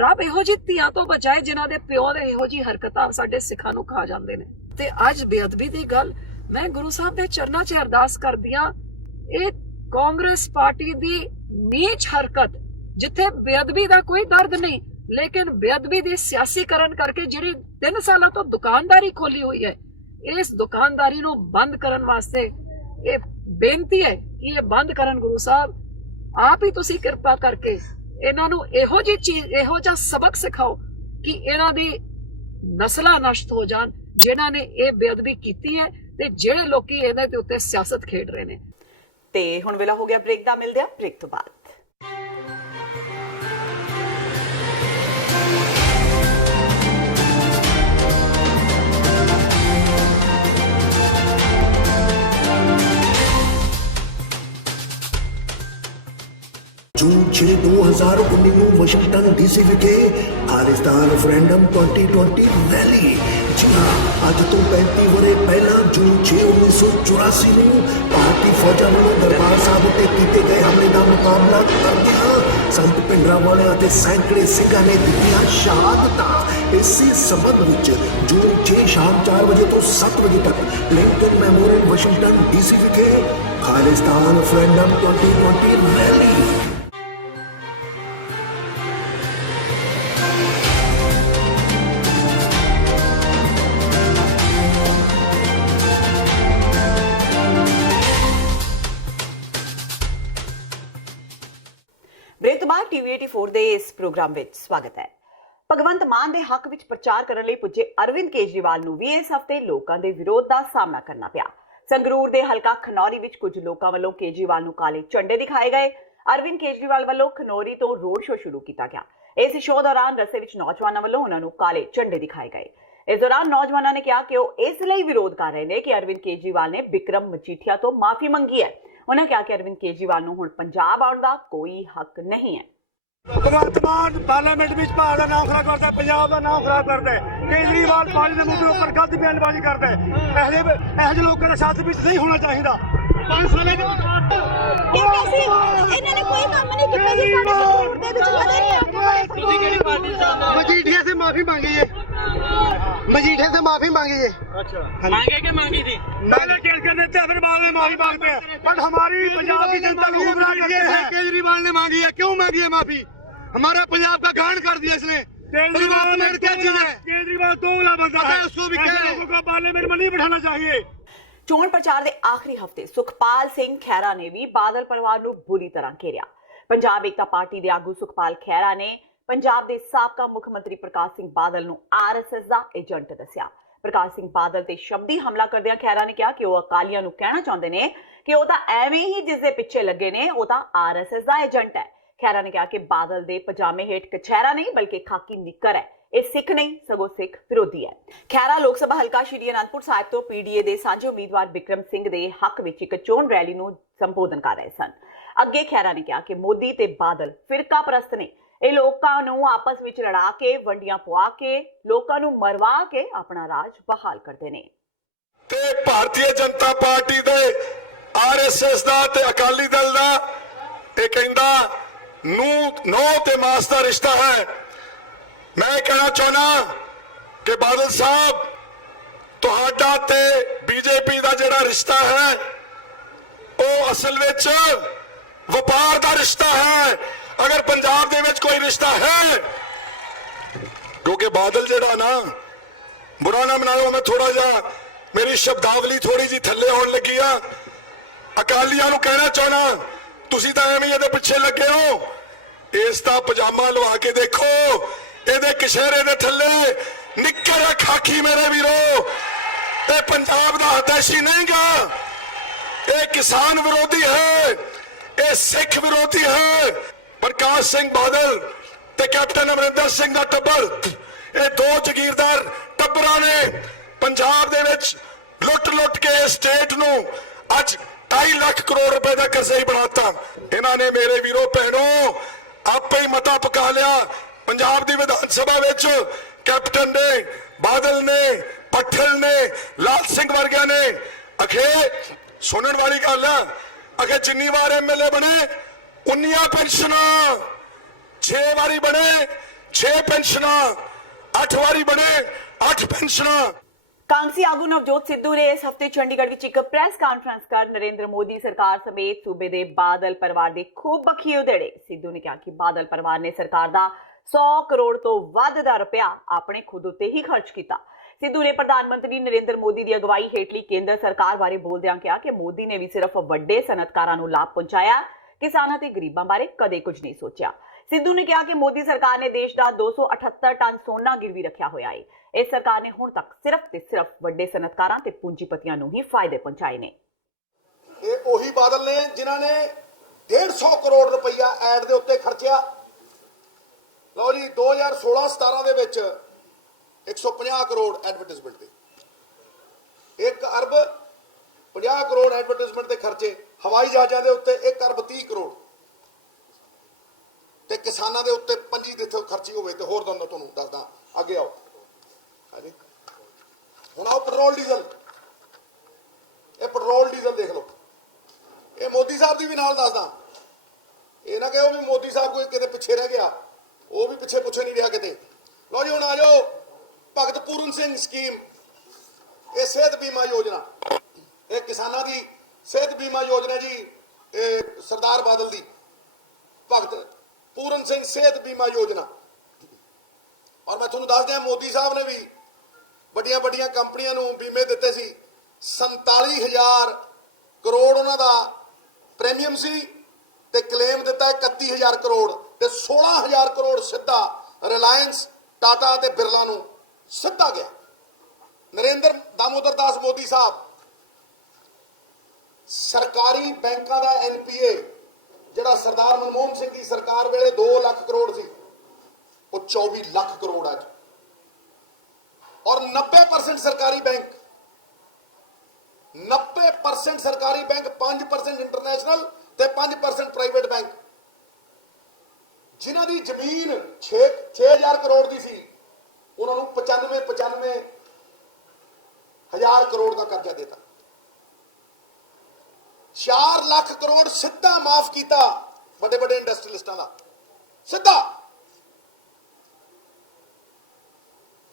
ਰੱਬ ਇਹੋ ਜਿਹੀ ਧੀਆਂ ਤੋਂ ਬਚਾਏ ਜਿਨ੍ਹਾਂ ਦੇ ਪਿਓ ਦੇ ਇਹੋ ਜਿਹੀ ਹਰਕਤਾਂ ਸਾਡੇ ਸਿੱਖਾਂ ਨੂੰ ਖਾ ਜਾਂਦੇ ਨੇ। ਤੇ ਅੱਜ ਬੇਅਦਬੀ ਦੀ ਗੱਲ मैं गुरु साहब दे चरना च अरदास कर दिया, ये कांग्रेस पार्टी दी नीच हरकत जिथे बेअदबी दा कोई दर्द नहीं, लेकिन बेअदबी दी सियासीकरण करके जिहड़ी 3 सालों तो दुकानदारी खोली हुई है, इस दुकानदारी नूं बंद करन वास्ते ये बेनती है कि ये बंद करन। गुरु साहब आप ही तुसी कृपा करके इन्हां नूं इहो जी चीज, इहो जिहा सबक सिखाओ कि इन्हां दी नस्लां नष्ट हो जान जिन्हां ने ये बेअदबी कीती है ਤੇ ਜਿਹੜੇ ਲੋਕੀ ਇਹਦੇ ਦੇ ਉੱਤੇ ਸਿਆਸਤ ਖੇਡ ਰਹੇ ਨੇ। ਤੇ ਹੁਣ ਵੇਲਾ ਹੋ ਗਿਆ ਬ੍ਰੇਕ ਦਾ, ਮਿਲਦੇ ਆ ਬ੍ਰੇਕ ਤੋਂ ਬਾਅਦ। जून 6 2019 ਨੂੰ ਵਾਸ਼ਿੰਗਟਨ ਡੀਸੀ ਵਿਖੇ ਖਾਲਿਸਤਾਨ ਰੈਫਰੈਂਡਮ 2020 ਰੈਲੀ। ਜੀ ਹਾਂ, ਅੱਜ ਤੋਂ 35 ਵਰੇ ਪਹਿਲਾਂ ਜੂਨ 6 1984 ਨੂੰ ਭਾਰਤੀ ਫੌਜਾਂ ਵੱਲੋਂ ਦਰਬਾਰ ਸਾਹਿਬ ਉੱਤੇ ਕੀਤੇ ਗਏ ਹਮਲੇ ਦਾ ਮੁਕਾਬਲਾ ਕਰਦਿਆਂ ਸੰਤ ਭਿੰਡਰਾਂਵਾਲਿਆਂ ਅਤੇ ਸੈਂਕੜੇ ਸਿੰਘਾਂ ਨੇ ਦਿੱਤੀਆਂ ਸ਼ਹਾਦਤਾਂ। ਇਸੇ ਸਬੰਧ ਵਿੱਚ ਜੂਨ 6 ਸ਼ਾਮ 4 ਵਜੇ ਤੋਂ 7 ਵਜੇ ਤੱਕ ਲਿੰਕਨ ਮੈਮੋਰੀਅਲ ਵਾਸ਼ਿੰਗਟਨ ਡੀਸੀ ਵਿਖੇ ਖਾਲਿਸਤਾਨ ਰੈਫਰੈਂਡਮ 2020 ਰੈਲੀ। ਬ੍ਰੇਕ ਤੋਂ ਬਾਅਦ ਟੀਵੀ 84 ਦੇ ਇਸ ਪ੍ਰੋਗਰਾਮ ਵਿੱਚ ਸਵਾਗਤ ਹੈ। ਭਗਵੰਤ ਮਾਨ ਦੇ ਹੱਕ ਵਿੱਚ ਪ੍ਰਚਾਰ ਕਰਨ ਲਈ ਪੁੱਜੇ ਅਰਵਿੰਦ ਕੇਜਰੀਵਾਲ ਨੂੰ ਵੀ ਇਸ ਹਫ਼ਤੇ ਲੋਕਾਂ ਦੇ ਵਿਰੋਧ ਦਾ ਸਾਹਮਣਾ ਕਰਨਾ ਪਿਆ। ਸੰਗਰੂਰ ਦੇ ਹਲਕਾ ਖਨੌਰੀ ਵਿੱਚ ਕੁਝ ਲੋਕਾਂ ਵੱਲੋਂ ਕੇਜਰੀਵਾਲ ਨੂੰ ਕਾਲੇ ਝੰਡੇ ਦਿਖਾਏ ਗਏ। ਅਰਵਿੰਦ ਕੇਜਰੀਵਾਲ ਵੱਲੋਂ ਖਨੌਰੀ ਤੋਂ ਰੋਡ ਸ਼ੋਅ ਸ਼ੁਰੂ ਕੀਤਾ ਗਿਆ। ਇਸ ਸ਼ੋਅ ਦੌਰਾਨ ਰਸਤੇ ਵਿੱਚ ਨੌਜਵਾਨਾਂ ਵੱਲੋਂ ਉਹਨਾਂ ਨੂੰ ਕਾਲੇ ਝੰਡੇ ਦਿਖਾਏ ਗਏ। ਇਸ ਦੌਰਾਨ ਨੌਜਵਾਨਾਂ ਨੇ ਕਿਹਾ ਕਿ ਉਹ ਇਸ ਲਈ ਵਿਰੋਧ ਕਰ ਰਹੇ ਨੇ ਕਿ ਅਰਵਿੰਦ ਕੇਜਰੀਵਾਲ ਨੇ ਬਿਕਰਮ ਮਜੀਠੀਆ ਤੋਂ ਮਾਫੀ ਮੰਗੀ ਹੈ। ਉਹਨਾਂ ਕਿਹਾ ਕਿ ਅਰਵਿੰਦ ਕੇਜਰੀਵਾਲ ਨੂੰ ਹੁਣ ਪੰਜਾਬ ਆਉਣ ਦਾ ਕੋਈ ਹੱਕ ਨਹੀਂ ਹੈ। ਭਗਵੰਤ ਮਾਨ ਪਾਰਲੀਮੈਂਟ ਵਿੱਚ ਭਾਰਤ ਦਾ ਨਾਮ ਖਰਾਬ ਕਰਦਾ, ਪੰਜਾਬ ਦਾ ਨਾਮ ਖਰਾਬ ਕਰਦਾ ਹੈ। ਕੇਜਰੀਵਾਲ ਪਾਣੀ ਦੇ ਮੁੱਦੇ ਉੱਪਰ ਗਲਤ ਬਿਆਨਬਾਜ਼ੀ ਕਰਦਾ ਹੈ। ਇਹੋ ਜਿਹੇ ਲੋਕਾਂ ਦਾ ਸਾਥ ਵਿੱਚ ਨਹੀਂ ਹੋਣਾ ਚਾਹੀਦਾ। 5 ਸਾਲਾਂ ਦੇ ਇਹਨਾਂ ਨੇ ਕੋਈ ਕੰਮ ਨਹੀਂ ਕੀਤਾ ਜੀ। ਸਾਡੇ ਸਕੂਲ ਦੇ ਵਿੱਚ ਕਦੇ ਨਹੀਂ ਤੁਸੀਂ ਕਿਹੜੀ ਪਾਰਟੀ ਚਾਹੁੰਦੇ? ਮਜੀਠੀਆ से माफी मांगी है, मजीठिया से माफी मांगी है। अच्छा, मांगे के मांगी थी? पहले केस कर देते हैं, फिर बाद में माफी मांगते हैं। बट हमारी पंजाब की जनता को गुमराह करते हैं। केजरीवाल ने मांगी है, क्यों मांगी है माफी? हमारा पंजाब का गांड कर दिया इसने। केजरीवाल क्या चीज है? केजरीवाल तोला बंदा है, उसको भी लोगों को पार्लियामेंट में नहीं बिठाना चाहिए। ਚੋਣ ਪ੍ਰਚਾਰ ਦੇ ਆਖਰੀ ਹਫ਼ਤੇ ਸੁਖਪਾਲ ਸਿੰਘ ਖਹਿਰਾ ਨੇ ਵੀ ਬਾਦਲ ਪਰਿਵਾਰ ਨੂੰ ਬੁਰੀ ਤਰ੍ਹਾਂ ਘੇਰਿਆ। ਪੰਜਾਬ ਏਕਤਾ ਪਾਰਟੀ ਦੇ ਆਗੂ ਸੁਖਪਾਲ ਖਹਿਰਾ ਨੇ ਪੰਜਾਬ ਦੇ ਸਾਬਕਾ ਮੁੱਖ ਮੰਤਰੀ ਪ੍ਰਕਾਸ਼ ਸਿੰਘ ਬਾਦਲ ਨੂੰ ਆਰਐਸਐਸ ਦਾ ਏਜੰਟ ਦੱਸਿਆ। ਪ੍ਰਕਾਸ਼ ਸਿੰਘ ਬਾਦਲ ਤੇ ਸ਼ਬਦੀ ਹਮਲਾ ਕਰਦਿਆਂ ਖਹਿਰਾ ਨੇ ਕਿਹਾ ਕਿ ਉਹ ਅਕਾਲੀਆਂ ਨੂੰ ਕਹਿਣਾ ਚਾਹੁੰਦੇ ਨੇ ਕਿ ਉਹ ਤਾਂ ਐਵੇਂ ਹੀ ਜਿਸ ਦੇ ਪਿੱਛੇ ਲੱਗੇ ਨੇ, ਉਹ ਤਾਂ ਆਰਐਸਐਸ ਦਾ ਏਜੰਟ ਹੈ। ਖਹਿਰਾ ਨੇ ਕਿਹਾ ਕਿ ਬਾਦਲ ਦੇ ਪਜਾਮੇ ਹੇਠ ਕਛਹਿਰਾ ਨਹੀਂ ਬਲਕਿ ਖਾਕੀ ਨਿੱਕਰ ਹੈ। ਇਹ ਸਿੱਖ ਨਹੀਂ ਸਗੋਂ ਸਿੱਖ ਵਿਰੋਧੀ ਹੈ। ਖਹਿਰਾ ਲੋਕ ਸਭਾ ਹਲਕਾ ਸ਼੍ਰੀ ਅਨੰਦਪੁਰ ਸਾਹਿਬ ਤੋਂ ਪੀਡੀਏ ਦੇ ਸਾਂਝੇ ਉਮੀਦਵਾਰ ਬਿਕਰਮ ਸਿੰਘ ਦੇ ਹੱਕ ਵਿੱਚ ਇੱਕ ਚੋਣ ਰੈਲੀ ਨੂੰ ਸੰਬੋਧਨ ਕਰ ਰਹੇ ਸਨ। ਅੱਗੇ ਖਹਿਰਾ ਨੇ ਕਿਹਾ ਕਿ ਮੋਦੀ ਤੇ ਬਾਦਲ ਫਿਰਕਾ ਪ੍ਰਸਤ ਨੇ। ਇਹ ਲੋਕਾਂ ਨੂੰ ਆਪਸ ਵਿੱਚ ਲੜਾ ਕੇ, ਵੰਡੀਆਂ ਪਵਾ ਕੇ, ਲੋਕਾਂ ਨੂੰ ਮਰਵਾ ਕੇ ਆਪਣਾ ਰਾਜ ਬਹਾਲ ਕਰਦੇ ਨੇ। ਤੇ ਭਾਰਤੀ ਜਨਤਾ ਪਾਰਟੀ ਦੇ ਆਰਐਸਐਸ ਦਾ ਤੇ ਅਕਾਲੀ ਦਲ ਦਾ ਇਹ ਕਹਿੰਦਾ ਨੌ ਤੇ ਮਾਸ ਦਾ ਰਿਸ਼ਤਾ ਹੈ। ਮੈਂ ਕਹਿਣਾ ਚਾਹੁੰਦਾ ਕਿ ਬਾਦਲ ਸਾਹਿਬ ਤੁਹਾਡਾ ਤੇ ਬੀਜੇਪੀ ਦਾ ਜਿਹੜਾ ਰਿਸ਼ਤਾ ਹੈ ਉਹ ਅਸਲ ਵਿੱਚ ਵਪਾਰ ਦਾ ਰਿਸ਼ਤਾ ਹੈ। ਅਗਰ ਪੰਜਾਬ ਦੇ ਵਿੱਚ ਕੋਈ ਰਿਸ਼ਤਾ ਹੈ, ਕਿਉਂਕਿ ਬਾਦਲ ਜਿਹੜਾ ਨਾ, ਬੁਰਾ ਨਾ ਮਨਾਓ, ਮੈਂ ਥੋੜਾ ਜਿਹਾ ਮੇਰੀ ਸ਼ਬਦਾਵਲੀ ਥੋੜੀ ਜੀ ਥੱਲੇ ਆਉਣ ਲੱਗੀ ਆ। ਅਕਾਲੀਆਂ ਨੂੰ ਕਹਿਣਾ ਚਾਹੁੰਦਾ ਤੁਸੀਂ ਤਾਂ ਐਵੇਂ ਇਹਦੇ ਪਿੱਛੇ ਲੱਗੇ ਹੋ। ਇਸ ਦਾ ਪਜਾਮਾ ਲਵਾ ਕੇ ਦੇਖੋ, ਇਹਦੇ ਕਸ਼ਹਿਰੇ ਦੇ ਥੱਲੇ ਨਿੱਕਰ ਹੈ ਖਾਕੀ ਮੇਰੇ ਵੀਰੋ। ਇਹ ਪੰਜਾਬ ਦਾ ਹਤੈਸ਼ੀ ਨਹੀਂਗਾ, ਇਹ ਕਿਸਾਨ ਵਿਰੋਧੀ ਹੈ, ਇਹ ਸਿੱਖ ਵਿਰੋਧੀ ਹੈ। ਪ੍ਰਕਾਸ਼ ਸਿੰਘ ਬਾਦਲ ਤੇ ਕੈਪਟਨ ਅਮਰਿੰਦਰ ਸਿੰਘ ਦਾ ਟੱਬਰ, ਇਹ ਦੋ ਜ਼ਗੀਰਦਾਰ ਟੱਬਰਾਂ ਨੇ ਪੰਜਾਬ ਦੇ ਵਿੱਚ ਲੁੱਟ ਕੇ ਸਟੇਟ ਨੂੰ ਅੱਜ 2.5 ਲੱਖ ਕਰੋੜ ਰੁਪਏ ਦਾ ਕਰਜ਼ਾ ਹੀ ਬਣਾਤਾ। ਇਹਨਾਂ ਨੇ ਮੇਰੇ ਵੀਰੋ ਭੈਣੋ ਆਪੇ ਹੀ ਮਤਾ ਪਕਾ ਲਿਆ। ਪੰਜਾਬ ਦੀ ਵਿਧਾਨ ਸਭਾ ਵਿੱਚ ਕੈਪਟਨ ਨੇ, ਬਾਦਲ ਨੇ, ਪੱਠਲ ਨੇ, ਲਾਲ ਸਿੰਘ ਵਰਗਿਆਂ ਨੇ ਅਖੇ ਸੁਣਨ ਵਾਲੀ ਗੱਲ ਆ, ਅਖੇ ਜਿੰਨੀ ਵਾਰ ਐਮਐਲਏ ਬਣੇ 19 ਪੈਨਸ਼ਨਾਂ, 6 ਵਾਰੀ ਬਣੇ 6 ਪੈਨਸ਼ਨਾਂ, 8 ਵਾਰੀ ਬਣੇ 8 ਪੈਨਸ਼ਨਾਂ। ਕਾਂਗਰਸੀ ਆਗੂ ਨਵਜੋਤ ਸਿੱਧੂ ਨੇ ਇਸ ਹਫ਼ਤੇ ਚੰਡੀਗੜ੍ਹ ਵਿੱਚ ਇੱਕ ਪ੍ਰੈਸ ਕਾਨਫਰੰਸ ਕਰ ਨਰਿੰਦਰ ਮੋਦੀ ਸਰਕਾਰ ਸਮੇਤ ਸੂਬੇ ਦੇ ਬਾਦਲ ਪਰਿਵਾਰ ਦੇ ਖੂਬ ਬਖੀਏ ਉਧੇੜੇ। ਸਿੱਧੂ ਨੇ ਕਿਹਾ ਕਿ ਬਾਦਲ ਪਰਿਵਾਰ ਨੇ ਸਰਕਾਰ ਦਾ 100 ਕਰੋੜ ਤੋਂ ਵੱਧ ਦਾ ਰੁਪਇਆ ਆਪਣੇ ਖੁਦ ਉੱਤੇ ਹੀ ਖਰਚ ਕੀਤਾ। ਸਿੱਧੂ ਨੇ ਪ੍ਰਧਾਨ ਮੰਤਰੀ ਨਰਿੰਦਰ ਮੋਦੀ ਦੀ ਅਗਵਾਈ ਹੇਠਲੀ ਕੇਂਦਰ ਸਰਕਾਰ ਬਾਰੇ ਬੋਲਦਿਆਂ ਕਿਹਾ ਕਿ ਮੋਦੀ ਨੇ ਵੀ ਸਿਰਫ ਵੱਡੇ ਸਨਅਤਕਾਰਾਂ ਨੂੰ ਲਾਭ ਪਹੁੰਚਾਇਆ, ਕਿਸਾਨਾਂ ਤੇ ਗਰੀਬਾਂ ਬਾਰੇ ਕਦੇ ਕੁਝ ਨਹੀਂ ਸੋਚਿਆ। ਸਿੱਧੂ ਨੇ ਕਿਹਾ ਕਿ ਮੋਦੀ ਸਰਕਾਰ ਨੇ ਦੇਸ਼ ਦਾ 278 ਟਨ ਸੋਨਾ ਗਿਰਵੀ ਰੱਖਿਆ ਹੋਇਆ ਹੈ। ਇਸ ਸਰਕਾਰ ਨੇ ਹੁਣ ਤੱਕ ਸਿਰਫ ਤੇ ਸਿਰਫ ਵੱਡੇ ਸਨਅਤਕਾਰਾਂ ਤੇ ਪੂੰਜੀਪਤੀਆਂ ਨੂੰ ਹੀ ਫਾਇਦੇ ਪਹੁੰਚਾਏ ਨੇ। ਇਹ ਉਹੀ ਬਾਦਲ ਨੇ ਜਿਨ੍ਹਾਂ ਨੇ 150 ਕਰੋੜ ਰੁਪਈਆ ਐਡ ਦੇ ਉੱਤੇ ਖਰਚਿਆ। ਲਓ ਜੀ 2016-17 ਦੇ ਵਿੱਚ 150 ਕਰੋੜ ਐਡਵਰਟਾਈਜ਼ਮੈਂਟ ਤੇ, 1 ਅਰਬ 50 ਕਰੋੜ ਐਡਵਰਟਾਈਜ਼ਮੈਂਟ ਤੇ ਖਰਚੇ। ਹਵਾਈ ਜਹਾਜ਼ਾਂ ਦੇ ਉੱਤੇ 1 ਅਰਬ 30 ਕਰੋੜ ਤੇ ਕਿਸਾਨਾਂ ਦੇ ਉੱਤੇ 25 ਜਿੱਥੇ ਖਰਚੀ ਹੋਵੇ। ਤੇ ਹੋਰ ਤੁਹਾਨੂੰ ਦੱਸਦਾ, ਅੱਗੇ ਆਓ। ਹਾਂਜੀ ਹੁਣ ਆਓ ਪੈਟਰੋਲ ਡੀਜ਼ਲ। ਇਹ ਪੈਟਰੋਲ ਡੀਜ਼ਲ ਦੇਖ ਲਓ, ਇਹ ਮੋਦੀ ਸਾਹਿਬ ਦੀ ਵੀ ਨਾਲ ਦੱਸਦਾ। ਇਹ ਨਾ ਕਹੋ ਵੀ ਮੋਦੀ ਸਾਹਿਬ ਕੋਈ ਕਿਤੇ ਪਿੱਛੇ ਰਹਿ ਗਿਆ, ਉਹ ਵੀ ਪਿੱਛੇ ਨਹੀਂ ਰਿਹਾ ਕਿਤੇ। ਲਓ ਜੀ ਹੁਣ ਆ ਜਾਓ ਭਗਤ ਪੂਰਨ ਸਿੰਘ ਸਕੀਮ, ਇਹ ਸਿਹਤ ਬੀਮਾ ਯੋਜਨਾ, ਇਹ ਕਿਸਾਨਾਂ ਦੀ ਸਿਹਤ ਬੀਮਾ ਯੋਜਨਾ ਜੀ, ਇਹ ਸਰਦਾਰ ਬਾਦਲ ਦੀ ਭਗਤ ਪੂਰਨ ਸਿੰਘ ਸਿਹਤ ਬੀਮਾ ਯੋਜਨਾ। ਔਰ ਮੈਂ ਤੁਹਾਨੂੰ ਦੱਸ ਦਿਆਂ ਮੋਦੀ ਸਾਹਿਬ ਨੇ ਵੀ ਵੱਡੀਆਂ ਕੰਪਨੀਆਂ ਨੂੰ ਬੀਮੇ ਦਿੱਤੇ ਸੀ। 47,000 ਕਰੋੜ ਉਹਨਾਂ ਦਾ ਪ੍ਰੀਮੀਅਮ ਸੀ ਤੇ ਕਲੇਮ ਦਿੱਤਾ ਦਿੱਤਾ 31000 ਕਰੋੜ ਤੇ 16000 ਕਰੋੜ ਸਿੱਧਾ ਰਿਲਾਇੰਸ, ਟਾਟਾ ਤੇ ਬਿਰਲਾ ਨੂੰ ਸਿੱਧਾ ਗਿਆ। ਨਰਿੰਦਰ ਦਾਮੋਦਰ ਦਾਸ ਮੋਦੀ ਸਾਹਿਬ ਸਰਕਾਰੀ ਬੈਂਕਾਂ ਦਾ NPA ਜਿਹੜਾ ਸਰਦਾਰ ਮਨਮੋਹਨ ਸਿੰਘ ਦੀ ਸਰਕਾਰ ਵੇਲੇ 2 ਲੱਖ ਕਰੋੜ ਸੀ, ਉਹ 24 ਲੱਖ ਕਰੋੜ ਅੱਜ। ਔਰ 90% ਸਰਕਾਰੀ ਬੈਂਕ, 90% ਸਰਕਾਰੀ ਬੈਂਕ, 5% ਇੰਟਰਨੈਸ਼ਨਲ ਤੇ 5% ਪ੍ਰਾਈਵੇਟ ਬੈਂਕ, ਜਿਨ੍ਹਾਂ ਦੀ ਜ਼ਮੀਨ 6000 ਕਰੋੜ ਦੀ ਸੀ, ਉਹਨਾਂ ਨੂੰ 95 ਹਜ਼ਾਰ ਕਰੋੜ ਦਾ ਕਰਜ਼ਾ ਦਿੱਤਾ। 4 ਲੱਖ ਕਰੋੜ ਸਿੱਧਾ ਮਾਫ ਕੀਤਾ ਵੱਡੇ ਵੱਡੇ ਇੰਡਸਟਰੀਲਿਸਟਾਂ ਦਾ, ਸਿੱਧਾ।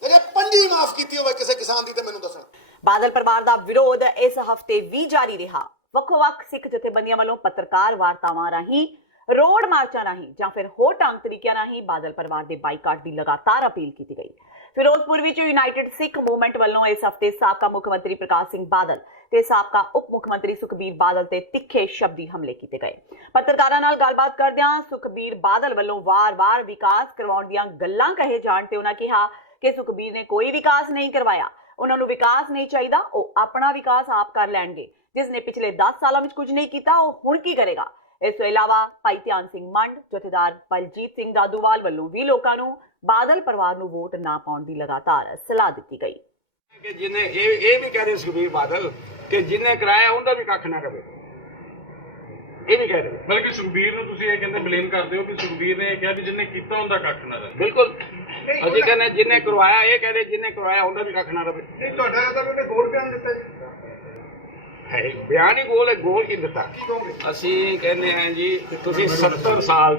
ਜੇ ਪੰਜੀ ਮਾਫ ਕੀਤੀ ਹੋਵੇ ਕਿਸੇ ਕਿਸਾਨ ਦੀ ਤੇ ਮੈਨੂੰ ਦੱਸਣ। ਬਾਦਲ ਪਰਿਵਾਰ ਦਾ ਵਿਰੋਧ ਇਸ ਹਫਤੇ ਵੀ ਜਾਰੀ ਰਿਹਾ। ਵੱਖ-ਵੱਖ ਸਿੱਖ ਜਥੇਬੰਦੀਆਂ ਵੱਲੋਂ ਪੱਤਰਕਾਰ ਵਾਰਤਾਵਾਂ ਰਾਹੀਂ, ਰੋਡ ਮਾਰਚਾਂ ਰਾਹੀਂ ਜਾਂ ਫਿਰ ਹੋਰ ਢੰਗ ਤਰੀਕਿਆਂ ਰਾਹੀਂ ਬਾਦਲ ਪਰਿਵਾਰ ਦੇ ਬਾਈਕਾਟ ਦੀ ਲਗਾਤਾਰ ਅਪੀਲ ਕੀਤੀ ਗਈ। ਫਿਰੋਜ਼ਪੁਰ ਵਿੱਚ ਯੂਨਾਈਟਿਡ ਸਿੱਖ ਮੂਵਮੈਂਟ ਵੱਲੋਂ ਇਸ ਹਫਤੇ ਸਾਬਕਾ ਮੁੱਖ ਮੰਤਰੀ ਪ੍ਰਕਾਸ਼ ਸਿੰਘ ਬਾਦਲ ਤੇ ਸਾਬਕਾ ਉਪ ਮੁੱਖ ਮੰਤਰੀ ਸੁਖਬੀਰ ਬਾਦਲ ਤੇ ਤਿੱਖੇ ਸ਼ਬਦੀ ਹਮਲੇ ਕੀਤੇ ਗਏ। ਪੱਤਰਕਾਰਾਂ ਨਾਲ ਗੱਲਬਾਤ ਕਰਦਿਆਂ ਸੁਖਬੀਰ ਬਾਦਲ ਵੱਲੋਂ ਵਾਰ-ਵਾਰ ਵਿਕਾਸ ਕਰਵਾਉਣ ਦੀਆਂ ਗੱਲਾਂ ਕਹੇ ਜਾਣ ਤੇ ਉਹਨਾਂ ਕਿਹਾ ਕਿ ਸੁਖਬੀਰ ਨੇ ਕੋਈ ਵਿਕਾਸ ਨਹੀਂ ਕਰਵਾਇਆ, ਉਹਨਾਂ ਨੂੰ ਵਿਕਾਸ ਨਹੀਂ ਚਾਹੀਦਾ, ਉਹ ਆਪਣਾ ਵਿਕਾਸ ਆਪ ਕਰ ਲੈਣਗੇ। ਜਿਸ ਨੇ ਪਿਛਲੇ 10 ਸਾਲਾਂ ਵਿੱਚ ਕੁਝ ਨਹੀਂ ਕੀਤਾ, ਉਹ ਹੁਣ ਕੀ ਕਰੇਗਾ। ਇਸ ਤੋਂ ਇਲਾਵਾ ਭਾਈ ਧਿਆਨ ਸਿੰਘ ਮੰਡ, ਜਥੇਦਾਰ ਬਲਜੀਤ ਸਿੰਘ ਦਾਦੂਵਾਲ ਵੱਲੋਂ ਵੀ ਲੋਕਾਂ ਨੂੰ ਬਾਦਲ ਪਰਿਵਾਰ ਨੂੰ ਵੋਟ ਨਾ ਪਾਉਣ ਦੀ ਲਗਾਤਾਰ ਸਲਾਹ ਦਿੱਤੀ ਗਈ। ਕਿ ਜਿਹਨੇ ਇਹ ਵੀ ਕਹਿ ਰਹੇ ਸੁਖਬੀਰ ਬਾਦਲ ਕਿ ਜਿਹਨੇ ਕਰਾਇਆ ਉਹਦਾ ਵੀ ਕੱਖ ਨਾ ਰਵੇ, ਇਹ ਵੀ ਕਹਿ ਰਹੇ। ਬਲਕਿ ਸੁਖਬੀਰ ਨੂੰ ਤੁਸੀਂ ਇਹ ਕਹਿੰਦੇ ਬਲੇਮ ਕਰਦੇ ਹੋ ਕਿ ਸੁਖਬੀਰ ਨੇ ਕਿਹਾ ਵੀ ਜਿਹਨੇ ਕੀਤਾ ਉਹਦਾ ਕੱਖ ਨਾ ਰਵੇ। ਬਿਲਕੁਲ, ਅਸੀਂ ਕਹਿੰਦੇ ਜਿਹਨੇ ਕਰਵਾਇਆ, ਇਹ ਕਹਿੰਦੇ ਜਿਹਨੇ ਕਰਵਾਇਆ ਉਹਦਾ ਵੀ ਕੱਖ ਨਾ ਰਵੇ। ਨਹੀਂ, ਤੁਹਾਡਾ ਤਾਂ ਉਹਨੇ ਗੋਲ ਬਿਆਨ ਦਿੱਤਾ ਹੈ ਬਿਆਨ ਹੀ ਗੋਲ ਹੈ, ਗੋਲ ਕੀ ਦਿੱਤਾ। ਅਸੀਂ ਕਹਿੰਦੇ ਹਾਂ ਜੀ ਤੁਸੀਂ 70 ਸਾਲ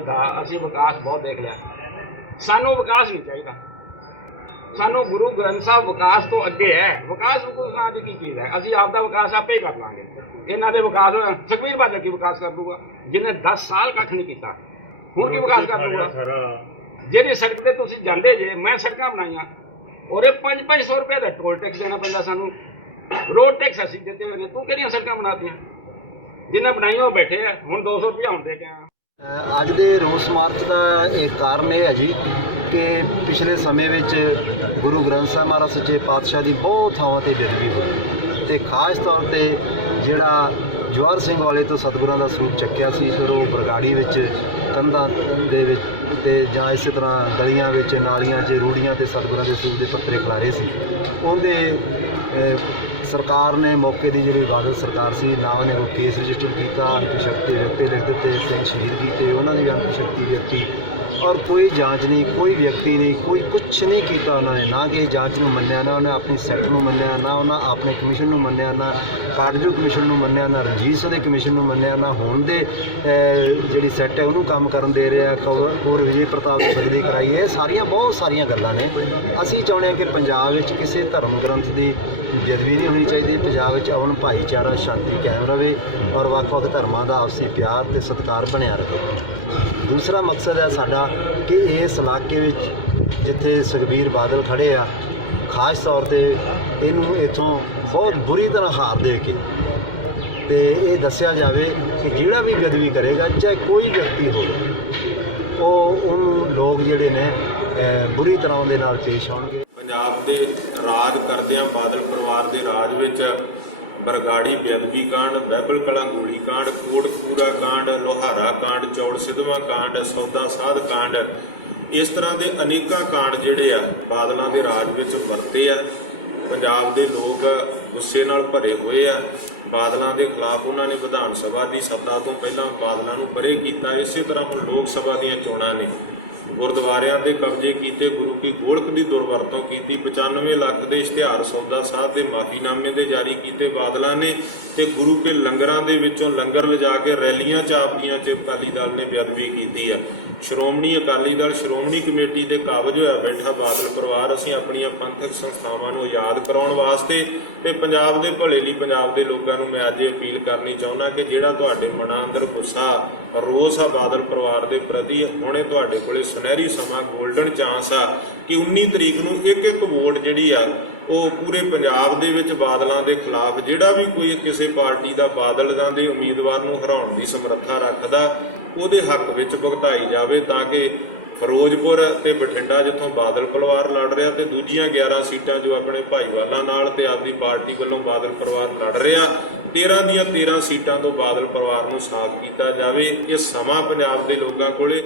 ਦਾ ਅਸੀਂ ਵਿਕਾਸ ਬਹੁਤ ਦੇਖ ਲਿਆ, ਸਾਨੂੰ ਵਿਕਾਸ ਨਹੀਂ ਚਾਹੀਦਾ। ਸਾਨੂੰ ਗੁਰੂ ਗ੍ਰੰਥ ਸਾਹਿਬ ਵਿਕਾਸ ਤੋਂ ਅੱਗੇ ਹੈ। ਵਿਕਾਸ ਨਾਂ ਦੀ ਕੀ ਚੀਜ਼ ਹੈ? ਅਸੀਂ ਆਪ ਦਾ ਵਿਕਾਸ ਆਪੇ ਹੀ ਕਰ ਲਾਂਗੇ। ਇਹਨਾਂ ਦੇ ਵਿਕਾਸ ਸੁਖਬੀਰ ਬਾਦਲ ਕੀ ਵਿਕਾਸ ਕਰ ਦੂਗਾ ਜਿਹਨੇ 10 ਸਾਲ ਕੱਖ ਨਹੀਂ ਕੀਤਾ, ਹੁਣ ਕੀ ਵਿਕਾਸ ਕਰ ਦੂਗਾ? ਜਿਹੜੀ ਸੜਕ ਤੇ ਤੁਸੀਂ ਜਾਂਦੇ ਜੇ, ਮੈਂ ਸੜਕਾਂ ਬਣਾਈਆਂ, ਉਹਦੇ 500 ਰੁਪਏ ਦਾ ਟੋਲ ਟੈਕਸ ਦੇਣਾ ਪੈਂਦਾ ਸਾਨੂੰ। ਰੋਡ ਟੈਕਸ ਅਸੀਂ ਦਿੱਤੇ ਹੋਏ ਨੇ, ਤੂੰ ਕਿਹੜੀਆਂ ਸੜਕਾਂ ਬਣਾਤੀਆਂ? ਜਿਨ੍ਹਾਂ ਬਣਾਈਆਂ ਉਹ ਬੈਠੇ ਆ, ਹੁਣ 200 ਰੁਪਇਆ ਹੁਣ ਦੇ ਕੇ ਆ। ਅੱਜ ਦੇ ਰੋਸ ਮਾਰਚ ਦਾ ਇੱਕ ਕਾਰਨ ਇਹ ਹੈ ਜੀ ਕਿ ਪਿਛਲੇ ਸਮੇਂ ਵਿੱਚ ਗੁਰੂ ਗ੍ਰੰਥ ਸਾਹਿਬ ਮਹਾਰਾਜ ਸੱਚੇ ਪਾਤਸ਼ਾਹ ਦੀ ਬਹੁਤ ਥਾਵਾਂ ਤੇ ਬੇਅਦਬੀ ਹੋਈ ਤੇ ਖਾਸ ਤੌਰ ਤੇ ਜਿਹੜਾ ਜਵਾਹਰ ਸਿੰਘ ਵਾਲੇ ਤੋਂ ਸਤਿਗੁਰਾਂ ਦਾ ਸਰੂਪ ਚੱਕਿਆ ਸੀ, ਫਿਰ ਉਹ ਬਰਗਾੜੀ ਵਿੱਚ ਕੰਧਾਂ ਦੇ ਵਿੱਚ ਤੇ ਜਾਂ ਇਸੇ ਤਰ੍ਹਾਂ ਗਲੀਆਂ ਵਿੱਚ, ਨਾਲੀਆਂ 'ਚ, ਰੂੜੀਆਂ ਤੇ ਸਤਿਗੁਰਾਂ ਦੇ ਸਰੂਪ ਦੇ ਪੱਤਰੇ ਖਿਲਾਰੇ ਸੀ। ਉਹਦੇ ਸਰਕਾਰ ਨੇ ਮੌਕੇ ਦੀ ਜਿਹੜੀ ਬਾਦਲ ਸਰਕਾਰ ਸੀ ਨਾ ਉਹਨੇ ਉਹ ਕੇਸ ਰਜਿਸਟਰ ਕੀਤਾ, ਅੰਤਸ਼ਕਤੀ ਵਿਅਕਤੀ ਲਿਖ ਦਿੱਤੇ, ਸਿੰਘ ਸ਼ਹੀਦ ਕੀਤੇ, ਉਹਨਾਂ ਦੀ ਅੰਤਸ਼ਕਤੀ ਵਿਅਕਤੀ, ਔਰ ਕੋਈ ਜਾਂਚ ਨਹੀਂ, ਕੋਈ ਵਿਅਕਤੀ ਨਹੀਂ, ਕੋਈ ਕੁਛ ਨਹੀਂ ਕੀਤਾ ਉਹਨਾਂ ਨੇ। ਨਾ ਕਿ ਜਾਂਚ ਨੂੰ ਮੰਨਿਆ, ਨਾ ਉਹਨੇ ਆਪਣੀ ਸੈਟ ਨੂੰ ਮੰਨਿਆ, ਨਾ ਉਹਨਾਂ ਆਪਣੇ ਕਮਿਸ਼ਨ ਨੂੰ ਮੰਨਿਆ, ਨਾ ਕਾਰਜੂ ਕਮਿਸ਼ਨ ਨੂੰ ਮੰਨਿਆ, ਨਾ ਰਣਜੀਤ ਸਿੰਘ ਦੇ ਕਮਿਸ਼ਨ ਨੂੰ ਮੰਨਿਆ, ਨਾ ਹੁਣ ਦੇ ਜਿਹੜੀ ਸੈਟ ਹੈ ਉਹਨੂੰ ਕੰਮ ਕਰਨ ਦੇ ਰਿਹਾ। ਹੋਰ ਵਿਜੇ ਪ੍ਰਤਾਪ ਦੀ ਬਦਲੀ ਕਰਾਈ, ਇਹ ਸਾਰੀਆਂ ਬਹੁਤ ਸਾਰੀਆਂ ਗੱਲਾਂ ਨੇ। ਅਸੀਂ ਚਾਹੁੰਦੇ ਹਾਂ ਕਿ ਪੰਜਾਬ ਵਿੱਚ ਕਿਸੇ ਧਰਮ ਗ੍ਰੰਥ ਦੀ ਬੇਅਦਬੀ ਨਹੀਂ ਹੋਣੀ ਚਾਹੀਦੀ। ਪੰਜਾਬ ਵਿੱਚ ਅਮਨ, ਭਾਈਚਾਰਾ, ਸ਼ਾਂਤੀ ਕਾਇਮ ਰਵੇ ਔਰ ਵੱਖ-ਵੱਖ ਧਰਮਾਂ ਦਾ ਆਪਸੀ ਪਿਆਰ ਤੇ ਸਤਿਕਾਰ ਬਣਿਆ ਰਹੇ। ਦੂਸਰਾ ਮਕਸਦ ਹੈ ਸਾਡਾ ਕਿ ਇਸ ਇਲਾਕੇ ਵਿੱਚ ਜਿੱਥੇ ਸੁਖਬੀਰ ਬਾਦਲ ਖੜੇ ਆ, ਖਾਸ ਤੌਰ ਤੇ ਇਹਨੂੰ ਇੱਥੋਂ ਬਹੁਤ ਬੁਰੀ ਤਰ੍ਹਾਂ ਹਾਰ ਦੇ ਕੇ ਤੇ ਇਹ ਦੱਸਿਆ ਜਾਵੇ ਕਿ ਜਿਹੜਾ ਵੀ ਬੇਅਦਬੀ ਕਰੇਗਾ, ਚਾਹੇ ਕੋਈ ਵਿਅਕਤੀ ਹੋਵੇ, ਉਹਨੂੰ ਲੋਕ ਜਿਹੜੇ ਨੇ ਬੁਰੀ ਤਰ੍ਹਾਂ ਉਹਦੇ ਨਾਲ ਪੇਸ਼ ਆਉਣਗੇ। ਪੰਜਾਬ ਦੇ ਰਾਜ ਕਰਦਿਆਂ ਬਾਦਲ ਪਰਿਵਾਰ ਦੇ ਰਾਜ ਵਿੱਚ ਬਰਗਾੜੀ ਬੇਅਦਬੀ ਕਾਂਡ, ਬਹਿਬਲ ਕਲਾਂ ਗੋਲੀ ਕਾਂਡ, ਕੋਟਕਪੂਰਾ ਕਾਂਡ, ਲੋਹਾਰਾ ਕਾਂਡ, ਚੌੜ ਸਿੱਧਵਾਂ ਕਾਂਡ, ਸੌਦਾ ਸਾਧ ਕਾਂਡ, ਇਸ ਤਰ੍ਹਾਂ ਦੇ ਅਨੇਕਾਂ ਕਾਂਡ ਜਿਹੜੇ ਆ ਬਾਦਲਾਂ ਦੇ ਰਾਜ ਵਿੱਚ ਵਰਤੇ ਆ। ਪੰਜਾਬ ਦੇ ਲੋਕ ਗੁੱਸੇ ਨਾਲ ਭਰੇ ਹੋਏ ਆ। ਬਾਦਲਾਂ ਦੇ ਖਿਲਾਫ ਉਹਨਾਂ ਨੇ ਵਿਧਾਨ ਸਭਾ ਦੀ ਸੱਤਾ ਤੋਂ ਪਹਿਲਾਂ ਬਾਦਲਾਂ ਨੂੰ ਪਰੇ ਕੀਤਾ। ਇਸੇ ਤਰ੍ਹਾਂ ਹੁਣ ਲੋਕ ਸਭਾ ਦੀਆਂ ਚੋਣਾਂ ਨੇ, ਗੁਰਦੁਆਰਿਆਂ ਦੇ ਕਬਜ਼ੇ ਕੀਤੇ, ਗੁਰੂ ਕੀ ਗੋਲਕ ਦੀ ਦੁਰਵਰਤੋਂ ਕੀਤੀ, 95 ਲੱਖ ਦੇ ਇਸ਼ਤਿਹਾਰ ਸੌਦਾ ਸਾਹਿਬ ਦੇ ਮਾਫੀਨਾਮੇ ਦੇ ਜਾਰੀ ਕੀਤੇ ਬਾਦਲਾਂ ਨੇ, ਤੇ ਗੁਰੂ ਕੇ ਲੰਗਰਾਂ ਦੇ ਵਿੱਚੋਂ ਲੰਗਰ ਲਿਜਾ ਕੇ ਰੈਲੀਆਂ ਚਾਪਦੀਆਂ 'ਚ ਅਕਾਲੀ ਦਲ ਨੇ ਬੇਅਦਬੀ ਕੀਤੀ ਆ। ਸ਼੍ਰੋਮਣੀ ਅਕਾਲੀ ਦਲ, ਸ਼੍ਰੋਮਣੀ ਕਮੇਟੀ ਦੇ ਕਾਬਜ ਹੋਇਆ ਬੈਠਾ ਬਾਦਲ ਪਰਿਵਾਰ। ਅਸੀਂ ਆਪਣੀਆਂ ਪੰਥਕ ਸੰਸਥਾਵਾਂ ਨੂੰ ਆਜ਼ਾਦ ਕਰਾਉਣ ਵਾਸਤੇ ਤੇ ਪੰਜਾਬ ਦੇ ਭਲੇ ਲਈ ਪੰਜਾਬ ਦੇ ਲੋਕਾਂ ਨੂੰ ਮੈਂ ਅੱਜ ਇਹ ਅਪੀਲ ਕਰਨੀ ਚਾਹੁੰਦਾ ਕਿ ਜਿਹੜਾ ਤੁਹਾਡੇ ਮਨਾਂ ਅੰਦਰ ਗੁੱਸਾ, ਰੋਸ ਆ ਬਾਦਲ ਪਰਿਵਾਰ ਦੇ ਪ੍ਰਤੀ, ਹੁਣੇ ਤੁਹਾਡੇ ਕੋਲੇ ਸੁਨਹਿਰੀ ਸਮਾਂ, ਗੋਲਡਨ ਚਾਂਸ ਆ ਕਿ 19 ਤਰੀਕ ਨੂੰ ਇੱਕ ਵੋਟ ਜਿਹੜੀ ਆ ਉਹ ਪੂਰੇ ਪੰਜਾਬ ਦੇ ਵਿੱਚ ਬਾਦਲਾਂ ਦੇ ਖਿਲਾਫ ਜਿਹੜਾ ਵੀ ਕੋਈ ਕਿਸੇ ਪਾਰਟੀ ਦਾ ਬਾਦਲਾਂ ਦੇ ਉਮੀਦਵਾਰ ਨੂੰ ਹਰਾਉਣ ਦੀ ਸਮਰੱਥਾ ਰੱਖਦਾ ਉਹਦੇ ਹੱਕ ਵਿੱਚ ਭੁਗਤਾਈ ਜਾਵੇ, ਤਾਂ ਕਿ ਫਿਰੋਜ਼ਪੁਰ ਤੇ ਬਠਿੰਡਾ ਜਿੱਥੋਂ ਬਾਦਲ ਪਰਿਵਾਰ ਲੜ ਰਿਹਾ ਤੇ ਦੂਜੀਆਂ 11 ਸੀਟਾਂ ਜੋ ਆਪਣੇ ਭਾਈਵਾਲਾਂ ਨਾਲ ਤੇ ਆਪਦੀ ਪਾਰਟੀ ਵੱਲੋਂ ਬਾਦਲ ਪਰਿਵਾਰ ਲੜ ਰਿਹਾ, 13 ਦੀਆਂ 13 ਸੀਟਾਂ ਤੋਂ ਬਾਦਲ ਪਰਿਵਾਰ ਨੂੰ ਸਾਫ਼ ਕੀਤਾ ਜਾਵੇ। ਇਹ ਸਮਾਂ ਪੰਜਾਬ ਦੇ ਲੋਕਾਂ ਕੋਲੇ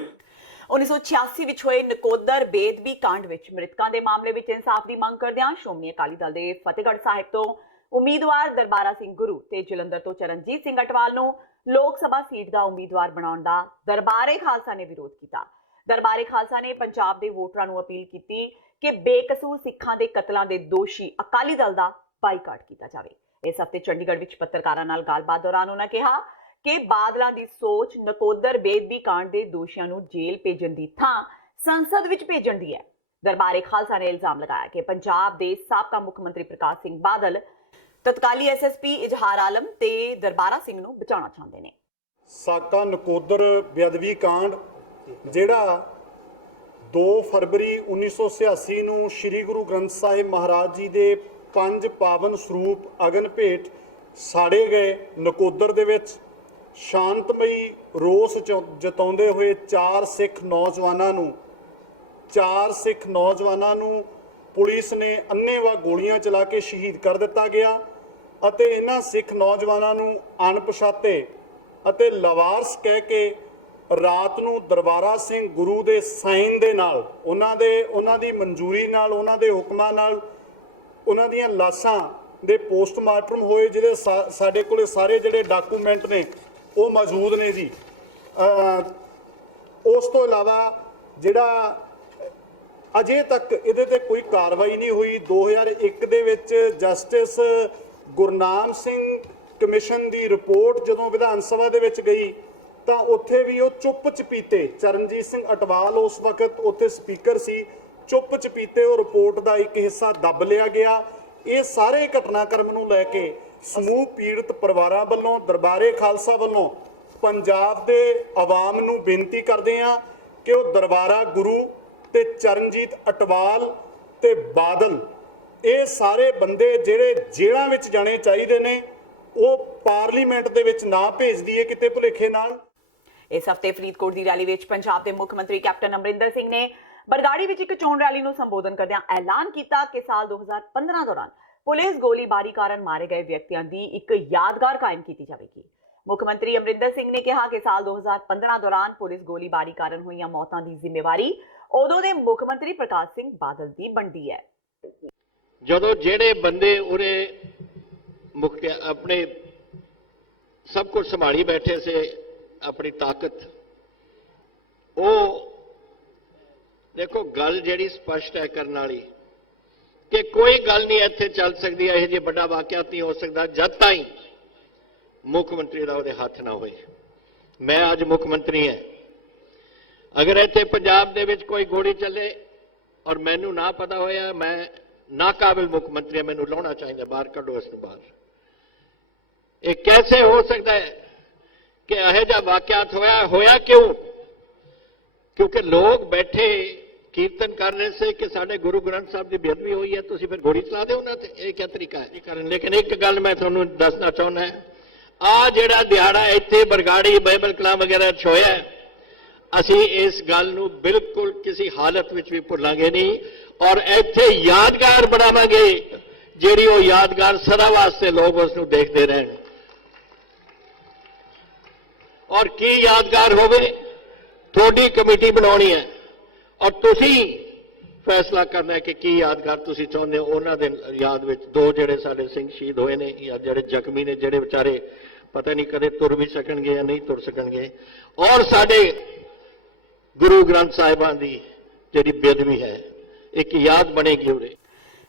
1986 ਵਿੱਚ ਹੋਏ ਨਕੋਦਰ ਬੇਦਬੀ ਕਾਂਡ ਵਿੱਚ ਮ੍ਰਿਤਕਾਂ ਦੇ ਮਾਮਲੇ ਵਿੱਚ ਇਨਸਾਫ ਦੀ ਮੰਗ ਕਰਦਿਆਂ ਸ਼੍ਰੋਮਣੀ ਅਕਾਲੀ ਦਲ ਦੇ ਫਤਿਹਗੜ੍ਹ ਸਾਹਿਬ ਤੋਂ ਉਮੀਦਵਾਰ ਦਰਬਾਰਾ ਸਿੰਘ ਗੁਰੂ ਤੇ ਜਲੰਧਰ ਤੋਂ ਚਰਨਜੀਤ ਸਿੰਘ ਅਟਵਾਲ ਨੂੰ ਲੋਕ ਸਭਾ ਸੀਟ ਦਾ ਉਮੀਦਵਾਰ ਬਣਾਉਣ ਦਾ ਦਰਬਾਰੇ ਖਾਲਸਾ ਨੇ ਵਿਰੋਧ ਕੀਤਾ। ਦਰਬਾਰੇ ਖਾਲਸਾ ਨੇ ਪੰਜਾਬ ਦੇ ਵੋਟਰਾਂ ਨੂੰ ਅਪੀਲ ਕੀਤੀ ਕਿ ਬੇਕਸੂਰ ਸਿੱਖਾਂ ਦੇ ਕਤਲਾਂ ਦੇ ਦੋਸ਼ੀ ਅਕਾਲੀ ਦਲ ਦਾ ਬਾਈਕਾਟ ਕੀਤਾ ਜਾਵੇ। ਇਸ ਹਫ਼ਤੇ ਚੰਡੀਗੜ੍ਹ ਵਿੱਚ ਪੱਤਰਕਾਰਾਂ ਨਾਲ ਗੱਲਬਾਤ ਦੌਰਾਨ ਉਹਨਾਂ ਕਿਹਾ ਕਿ ਬਾਦਲਾਂ ਦੀ ਸੋਚ ਨਕੋਦਰ ਬੇਦਬੀ ਕਾਂਡ ਦੇ ਦੋਸ਼ੀਆਂ ਨੂੰ ਜੇਲ੍ਹ ਭੇਜਣ ਦੀ ਥਾਂ ਸੰਸਦ ਵਿੱਚ ਭੇਜਣ ਦੀ ਹੈ। ਦਰਬਾਰੇ ਖਾਲਸਾ ਨੇ ਇਲਜ਼ਾਮ ਲਗਾਇਆ ਕਿ ਪੰਜਾਬ ਦੇ ਸਾਬਕਾ ਮੁੱਖ ਮੰਤਰੀ ਪ੍ਰਕਾਸ਼ ਸਿੰਘ ਬਾਦਲ ਤਤਕਾਲੀ ਐਸਐਸਪੀ ਇਜ਼ਹਾਰ ਆਲਮ ਤੇ ਦਰਬਾਰਾ ਸਿੰਘ ਨੂੰ ਬਚਾਉਣਾ ਚਾਹੁੰਦੇ ਨੇ। ਸਾਕਾ ਨਕੋਦਰ ਬੇਅਦਬੀ ਕਾਂਡ ਜਿਹੜਾ 2 ਫਰਵਰੀ 1986 ਨੂੰ ਸ੍ਰੀ ਗੁਰੂ ਗ੍ਰੰਥ ਸਾਹਿਬ ਮਹਾਰਾਜ ਜੀ ਦੇ 5 ਪਾਵਨ ਸਰੂਪ ਅਗਨ ਭੇਟ ਸਾੜੇ ਗਏ ਨਕੋਦਰ ਦੇ ਵਿੱਚ ਸ਼ਾਂਤਮਈ ਰੋਸ ਜਤਾਉਂਦੇ ਹੋਏ 4 ਸਿੱਖ ਨੌਜਵਾਨਾਂ ਨੂੰ ਪੁਲਿਸ ਨੇ ਅੰਨ੍ਹੇਵਾਹ ਗੋਲੀਆਂ ਚਲਾ ਕੇ ਸ਼ਹੀਦ ਕਰ ਦਿੱਤਾ ਗਿਆ ਅਤੇ ਇਹਨਾਂ ਸਿੱਖ ਨੌਜਵਾਨਾਂ ਨੂੰ ਅਣਪਛਾਤੇ ਅਤੇ ਲਵਾਰਸ ਕਹਿ ਕੇ ਰਾਤ ਨੂੰ ਦਰਬਾਰਾ ਸਿੰਘ ਗੁਰੂ ਦੇ ਸਾਈਨ ਦੇ ਨਾਲ ਉਹਨਾਂ ਦੀ ਮਨਜ਼ੂਰੀ ਨਾਲ ਉਹਨਾਂ ਦੇ ਹੁਕਮਾਂ ਨਾਲ ਉਹਨਾਂ ਦੀਆਂ ਲਾਸ਼ਾਂ ਦੇ ਪੋਸਟਮਾਰਟਮ ਹੋਏ, ਜਿਹਦੇ ਸਾਡੇ ਕੋਲੇ ਸਾਰੇ ਜਿਹੜੇ ਡਾਕੂਮੈਂਟ ਨੇ ਉਹ ਮੌਜੂਦ ਨੇ ਜੀ। ਉਸ ਤੋਂ ਇਲਾਵਾ ਜਿਹੜਾ ਅਜੇ ਤੱਕ ਇਹਦੇ ਤੇ ਕੋਈ ਕਾਰਵਾਈ ਨਹੀਂ ਹੋਈ। 2001 ਦੇ ਵਿੱਚ ਜਸਟਿਸ ਗੁਰਨਾਮ ਸਿੰਘ ਕਮਿਸ਼ਨ ਦੀ ਰਿਪੋਰਟ ਜਦੋਂ ਵਿਧਾਨ ਸਭਾ ਦੇ ਵਿੱਚ ਗਈ ਤਾਂ ਉੱਥੇ ਵੀ ਉਹ ਚੁੱਪ ਚਪੀਤੇ, ਚਰਨਜੀਤ ਸਿੰਘ ਅਟਵਾਲ ਉਸ ਵਕਤ ਉੱਥੇ ਸਪੀਕਰ ਸੀ, ਚੁੱਪ ਚਪੀਤੇ ਉਹ ਰਿਪੋਰਟ ਦਾ ਇੱਕ ਹਿੱਸਾ ਦੱਬ ਲਿਆ ਗਿਆ। ਇਹ ਸਾਰੇ ਘਟਨਾਕ੍ਰਮ ਨੂੰ ਲੈ ਕੇ ਸਮੂਹ ਪੀੜਤ ਪਰਿਵਾਰਾਂ ਵੱਲੋਂ ਦਰਬਾਰੇ ਖਾਲਸਾ ਵੱਲੋਂ ਪੰਜਾਬ ਦੇ ਆਵਾਮ ਨੂੰ ਬੇਨਤੀ ਕਰਦੇ ਹਾਂ ਕਿ ਉਹ ਦਰਬਾਰਾ ਗੁਰੂ ਤੇ ਚਰਨਜੀਤ ਅਟਵਾਲ ਤੇ ਬਾਦਲ ਇਹ ਸਾਰੇ ਬੰਦੇ ਜਿਹੜੇ ਜੇਲ੍ਹਾਂ ਵਿੱਚ ਜਾਣੇ ਚਾਹੀਦੇ ਨੇ ਉਹ ਪਾਰਲੀਮੈਂਟ ਦੇ ਵਿੱਚ ਨਾ ਭੇਜ ਦਈਏ ਕਿਤੇ ਭੁਲੇਖੇ ਨਾਲ। ਇਸ ਹਫ਼ਤੇ ਫਰੀਦਕੋਟ ਦੀ ਰੈਲੀ ਵਿੱਚ ਪੰਜਾਬ ਦੇ ਮੁੱਖ ਮੰਤਰੀ ਕੈਪਟਨ ਅਮਰਿੰਦਰ ਸਿੰਘ ਨੇ ਬਰਗਾੜੀ ਵਿੱਚ ਇੱਕ ਚੋਣ ਰੈਲੀ ਨੂੰ ਸੰਬੋਧਨ ਕਰਦਿਆਂ ਐਲਾਨ ਕੀਤਾ ਕਿ ਸਾਲ 2015 ਦੌਰਾਨ ਪੁਲਿਸ ਗੋਲੀਬਾਰੀ ਕਾਰਨ ਮਾਰੇ ਗਏ ਵਿਅਕਤੀਆਂ ਦੀ ਇੱਕ ਯਾਦਗਾਰ ਕਾਇਮ ਕੀਤੀ ਜਾਵੇਗੀ। ਮੁੱਖ ਮੰਤਰੀ ਅਮਰਿੰਦਰ ਸਿੰਘ ਨੇ ਕਿਹਾ ਕਿ ਸਾਲ 2015 ਦੌਰਾਨ ਪੁਲਿਸ ਗੋਲੀਬਾਰੀ ਕਾਰਨ ਹੋਈਆਂ ਮੌਤਾਂ ਦੀ ਜ਼ਿੰਮੇਵਾਰੀ ਉਦੋਂ ਦੇ ਮੁੱਖ ਮੰਤਰੀ ਪ੍ਰਕਾਸ਼ ਸਿੰਘ ਬਾਦਲ ਦੀ ਬਣਦੀ ਹੈ। ਜਦੋਂ ਜਿਹੜੇ ਬੰਦੇ ਉਹਨੇ ਮੁੱਖ ਆਪਣੇ ਸਭ ਕੁਝ ਸੰਭਾਲੀ ਬੈਠੇ ਸੇ ਆਪਣੀ ਤਾਕਤ, ਉਹ ਦੇਖੋ ਗੱਲ ਜਿਹੜੀ ਸਪਸ਼ਟ ਹੈ ਕਰਨ ਵਾਲੀ ਕਿ ਕੋਈ ਗੱਲ ਨਹੀਂ ਇੱਥੇ ਚੱਲ ਸਕਦੀ, ਇਹੋ ਜਿਹੇ ਵੱਡਾ ਵਾਕਿਆ ਨਹੀਂ ਹੋ ਸਕਦਾ ਜਦ ਤਾਈਂ ਮੁੱਖ ਮੰਤਰੀ ਦਾ ਉਹਦੇ ਹੱਥ ਨਾ ਹੋਏ। ਮੈਂ ਅੱਜ ਮੁੱਖ ਮੰਤਰੀ ਹਾਂ, ਅਗਰ ਇੱਥੇ ਪੰਜਾਬ ਦੇ ਵਿੱਚ ਕੋਈ ਗੋਲੀ ਚੱਲੇ ਔਰ ਮੈਨੂੰ ਨਾ ਪਤਾ ਹੋਇਆ, ਮੈਂ ਨਾਕਾਬਿਲ ਮੁੱਖ ਮੰਤਰੀ, ਮੈਨੂੰ ਲਾਉਣਾ ਚਾਹੀਦਾ, ਬਾਹਰ ਕੱਢੋ ਇਸ ਨੂੰ ਬਾਹਰ। ਇਹ कैसे हो सकता है कि ਇਹੋ ਜਿਹਾ ਵਾਕਿਆਤ ਹੋਇਆ ਕਿਉਂ? ਕਿਉਂਕਿ ਲੋਕ ਬੈਠੇ ਕੀਰਤਨ ਕਰ ਰਹੇ ਸੀ ਕਿ ਸਾਡੇ ਗੁਰੂ ਗ੍ਰੰਥ ਸਾਹਿਬ ਦੀ ਬੇਅਦਬੀ ਹੋਈ ਹੈ, ਤੁਸੀਂ ਫਿਰ ਗੋਲੀ ਚਲਾ ਦਿਓ ਉਹਨਾਂ ਤੇ। ਇਹ ਕੀ ਤਰੀਕਾ ਹੈ ਕਰਨ? ਲੇਕਿਨ ਇੱਕ ਗੱਲ ਮੈਂ ਤੁਹਾਨੂੰ ਦੱਸਣਾ ਚਾਹੁੰਦਾ, ਆ ਜਿਹੜਾ ਦਿਹਾੜਾ ਇੱਥੇ ਬਰਗਾੜੀ ਬਾਈਬਲ ਕਲਾਂ ਵਗੈਰਾ ਚ ਹੋਇਆ, ਅਸੀਂ ਇਸ ਗੱਲ ਨੂੰ ਬਿਲਕੁਲ ਕਿਸੇ ਹਾਲਤ ਵਿੱਚ ਵੀ ਭੁੱਲਾਂਗੇ ਨਹੀਂ ਔਰ ਇੱਥੇ ਯਾਦਗਾਰ ਬਣਾਵਾਂਗੇ, ਜਿਹੜੀ ਉਹ ਯਾਦਗਾਰ ਸਦਾ ਵਾਸਤੇ ਲੋਕ ਉਸ ਨੂੰ ਦੇਖਦੇ ਰਹਿਣ। ਔਰ ਕੀ ਯਾਦਗਾਰ ਹੋਵੇ? ਤੁਹਾਡੀ ਕਮੇਟੀ ਬਣਾਉਣੀ ਹੈ ਔਰ ਤੁਸੀਂ ਫੈਸਲਾ ਕਰਨਾ ਹੈ ਕਿ ਕੀ ਯਾਦਗਾਰ ਤੁਸੀਂ ਚਾਹੁੰਦੇ ਹੋ। ਉਹਨਾਂ ਦੇ ਯਾਦ ਵਿੱਚ 2 ਜਿਹੜੇ ਸਾਡੇ ਸਿੰਘ ਸ਼ਹੀਦ ਹੋਏ ਨੇ ਜਾਂ ਜਿਹੜੇ ਜ਼ਖਮੀ ਨੇ, ਜਿਹੜੇ ਵਿਚਾਰੇ ਪਤਾ ਨਹੀਂ ਕਦੇ ਤੁਰ ਵੀ ਸਕਣਗੇ ਜਾਂ ਨਹੀਂ ਤੁਰ ਸਕਣਗੇ, ਔਰ ਸਾਡੇ ਗੁਰੂ ਗ੍ਰੰਥ ਸਾਹਿਬਾਂ ਦੀ ਜਿਹੜੀ ਬੇਅਦਬੀ ਹੈ, ਇੱਕ ਯਾਦ ਬਣੇਗੀ ਉਰੇ।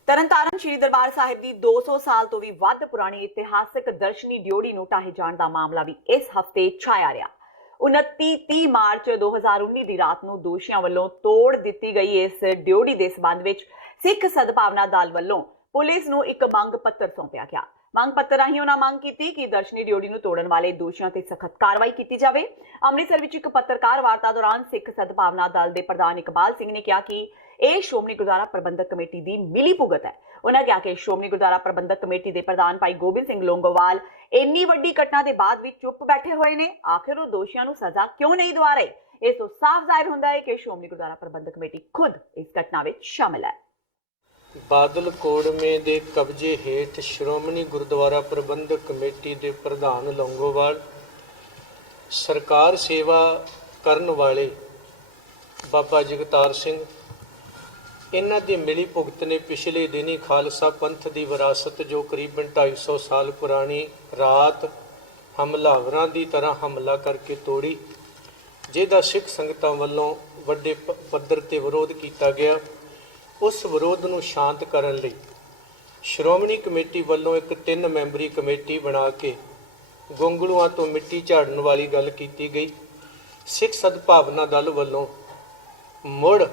ਤਰਨਤਾਰਨ ਸ਼੍ਰੀ ਦਰਬਾਰ ਸਾਹਿਬ ਦੀ 200 ਸਾਲ ਤੋਂ ਵੀ ਵੱਧ ਪੁਰਾਣੀ ਇਤਿਹਾਸਕ ਦਰਸ਼ਨੀ ਡਿਓੜੀ ਨੂੰ ਢਾਹੇ ਜਾਣ ਦਾ ਮਾਮਲਾ ਵੀ ਇਸ ਹਫ਼ਤੇ ਛਾਇਆ ਰਿਹਾ। 29-30 ਮਾਰਚ 2019 ਦੀ ਰਾਤ ਨੂੰ ਦੋਸ਼ੀਆਂ ਵੱਲੋਂ ਤੋੜ ਦਿੱਤੀ ਗਈ ਇਸ ਡਿਓੜੀ ਦੇ ਸਬੰਧ ਵਿੱਚ ਸਿੱਖ ਸਦਭਾਵਨਾ ਦਲ ਵੱਲੋਂ ਪੁਲਿਸ ਨੂੰ ਇੱਕ ਮੰਗ ਪੱਤਰ ਸੌਂਪਿਆ ਗਿਆ। ਮੰਗ ਪੱਤਰ ਰਾਹੀਂ ਉਹਨਾਂ ਮੰਗ ਕੀਤੀ ਕਿ ਦਰਸ਼ਨੀ ਡਿਓੜੀ ਨੂੰ ਤੋੜਨ ਵਾਲੇ ਦੋਸ਼ੀਆਂ ਤੇ ਸਖਤ ਕਾਰਵਾਈ ਕੀਤੀ ਜਾਵੇ। ਅੰਮ੍ਰਿਤਸਰ ਵਿੱਚ ਇੱਕ ਪੱਤਰਕਾਰ ਵਾਰਤਾ ਦੌਰਾਨ ਸਿੱਖ ਸਦਭਾਵਨਾ ਦਲ ਦੇ ਪ੍ਰਧਾਨ ਇਕਬਾਲ ਸਿੰਘ ਨੇ ਕਿਹਾ ਕਿ ਇਹ ਸ਼੍ਰੋਮਣੀ ਗੁਰਦੁਆਰਾ ਪ੍ਰਬੰਧਕ ਕਮੇਟੀ ਦੀ ਮਿਲੀ ਭੁਗਤ ਹੈ। ਉਹਨਾਂ ਕਿਹਾ ਕਿ ਸ਼੍ਰੋਮਣੀ ਗੁਰਦੁਆਰਾ ਪ੍ਰਬੰਧਕ ਕਮੇਟੀ ਦੇ ਪ੍ਰਧਾਨ ਭਾਈ ਗੋਬਿੰਦ ਸਿੰਘ ਲੋਂਗੋਵਾਲ ਇੰਨੀ ਵੱਡੀ ਘਟਨਾ ਦੇ ਬਾਅਦ ਵੀ ਚੁੱਪ ਬੈਠੇ ਹੋਏ ਨੇ। ਆਖਿਰ ਉਹ ਦੋਸ਼ੀਆਂ ਨੂੰ ਸਜ਼ਾ ਕਿਉਂ ਨਹੀਂ ਦਿਵਾ ਰਹੇ? ਇਸ ਤੋਂ ਸਾਫ਼ ਜ਼ਾਹਿਰ ਹੁੰਦਾ ਹੈ ਕਿ ਸ਼੍ਰੋਮਣੀ ਗੁਰਦੁਆਰਾ ਪ੍ਰਬੰਧਕ ਕਮੇਟੀ ਖੁਦ ਇਸ ਘਟਨਾ ਵਿੱਚ ਸ਼ਾਮਿਲ ਹੈ। ਬਾਦਲ ਕੋੜਮੇ ਦੇ ਕਬਜ਼ੇ ਹੇਠ ਸ਼੍ਰੋਮਣੀ ਗੁਰਦੁਆਰਾ ਪ੍ਰਬੰਧਕ ਕਮੇਟੀ ਦੇ ਪ੍ਰਧਾਨ ਲੌਂਗੋਵਾਲ, ਸਰਕਾਰ ਸੇਵਾ ਕਰਨ ਵਾਲੇ ਬਾਬਾ ਜਗਤਾਰ ਸਿੰਘ, ਇਹਨਾਂ ਦੀ ਮਿਲੀ ਭੁਗਤ ਨੇ ਪਿਛਲੇ ਦਿਨੀ ਖਾਲਸਾ ਪੰਥ ਦੀ ਵਿਰਾਸਤ ਜੋ ਕਰੀਬਨ 250 ਸਾਲ ਪੁਰਾਣੀ ਰਾਤ ਹਮਲਾਵਰਾਂ ਦੀ ਤਰ੍ਹਾਂ ਹਮਲਾ ਕਰਕੇ ਤੋੜੀ, ਜਿਹਦਾ ਸਿੱਖ ਸੰਗਤਾਂ ਵੱਲੋਂ ਵੱਡੇ ਪੱਧਰ ਤੇ ਵਿਰੋਧ ਕੀਤਾ ਗਿਆ। ਉਸ ਵਿਰੋਧ ਨੂੰ ਸ਼ਾਂਤ ਕਰਨ ਲਈ ਸ਼੍ਰੋਮਣੀ ਕਮੇਟੀ ਵੱਲੋਂ ਇੱਕ 3 ਮੈਂਬਰੀ ਕਮੇਟੀ ਬਣਾ ਕੇ ਗੋਂਗਲੂਆਂ ਤੋਂ ਮਿੱਟੀ ਝਾੜਨ ਵਾਲੀ ਗੱਲ ਕੀਤੀ ਗਈ। ਸਿੱਖ ਸਦਭਾਵਨਾ ਦਲ ਵੱਲੋਂ ਮੁੜ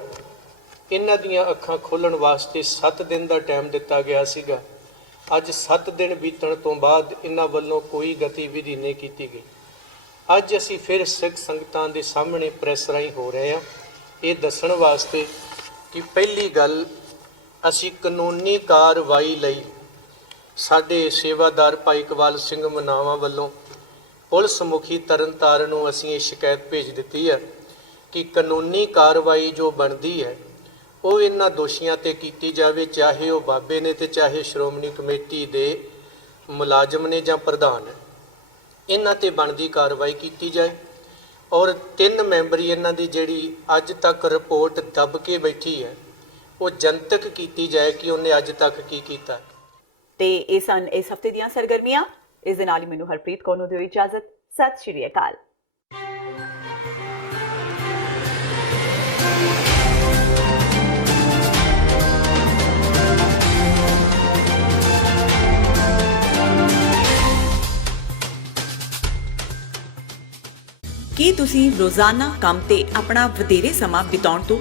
ਇਹਨਾਂ ਦੀਆਂ ਅੱਖਾਂ ਖੋਲ੍ਹਣ ਵਾਸਤੇ 7 ਦਿਨ ਦਾ ਟਾਈਮ ਦਿੱਤਾ ਗਿਆ ਸੀਗਾ। ਅੱਜ 7 ਦਿਨ ਬੀਤਣ ਤੋਂ ਬਾਅਦ ਇਹਨਾਂ ਵੱਲੋਂ ਕੋਈ ਗਤੀਵਿਧੀ ਨਹੀਂ ਕੀਤੀ ਗਈ। ਅੱਜ ਅਸੀਂ ਫਿਰ ਸਿੱਖ ਸੰਗਤਾਂ ਦੇ ਸਾਹਮਣੇ ਪ੍ਰੈਸ ਰਾਹੀਂ ਹੋ ਰਹੇ ਹਾਂ ਇਹ ਦੱਸਣ ਵਾਸਤੇ ਕਿ ਪਹਿਲੀ ਗੱਲ, ਅਸੀਂ ਕਾਨੂੰਨੀ ਕਾਰਵਾਈ ਲਈ ਸਾਡੇ ਸੇਵਾਦਾਰ ਭਾਈ ਇਕਬਾਲ ਸਿੰਘ ਮਨਾਵਾ ਵੱਲੋਂ ਪੁਲਿਸ ਮੁਖੀ ਤਰਨਤਾਰਨ ਨੂੰ ਅਸੀਂ ਇਹ ਸ਼ਿਕਾਇਤ ਭੇਜ ਦਿੱਤੀ ਹੈ ਕਿ ਕਾਨੂੰਨੀ ਕਾਰਵਾਈ ਜੋ ਬਣਦੀ ਹੈ ਉਹ ਇਹਨਾਂ ਦੋਸ਼ੀਆਂ ਤੇ ਕੀਤੀ ਜਾਵੇ, ਚਾਹੇ ਉਹ ਬਾਬੇ ਨੇ ਤੇ ਚਾਹੇ ਸ਼੍ਰੋਮਣੀ ਕਮੇਟੀ ਦੇ ਮੁਲਾਜ਼ਮ ਨੇ ਜਾਂ ਪ੍ਰਧਾਨ ਹੈ। ਇਹਨਾਂ ਤੇ ਬਣਦੀ ਕਾਰਵਾਈ ਕੀਤੀ ਜਾਏ ਔਰ 3 ਮੈਂਬਰੀ ਇਹਨਾਂ ਦੀ ਜਿਹੜੀ ਅੱਜ ਤੱਕ ਰਿਪੋਰਟ ਦੱਬ ਕੇ ਬੈਠੀ ਹੈ ਉਹ ਜਨਤਕ ਕੀਤੀ ਜਾਏ ਕਿ ਉਹਨੇ ਅੱਜ ਤੱਕ ਕੀ ਕੀਤਾ। ਤੇ ਇਹ ਸਨ ਇਸ ਹਫਤੇ ਦੀਆਂ ਸਰਗਰਮੀਆਂ। ਇਸ ਦੇ ਨਾਲ ਹੀ ਮੈਨੂੰ ਹਰਪ੍ਰੀਤ ਕੌਰ ਨੂੰ ਦਿਓ ਇਜਾਜ਼ਤ। ਸਤਿ ਸ਼੍ਰੀ ਅਕਾਲ। ਕੀ ਤੁਸੀਂ ਰੋਜ਼ਾਨਾ ਕੰਮ ਤੇ ਆਪਣਾ ਵਧੇਰੇ ਸਮਾਂ ਬਿਤਾਉਣ ਤੋਂ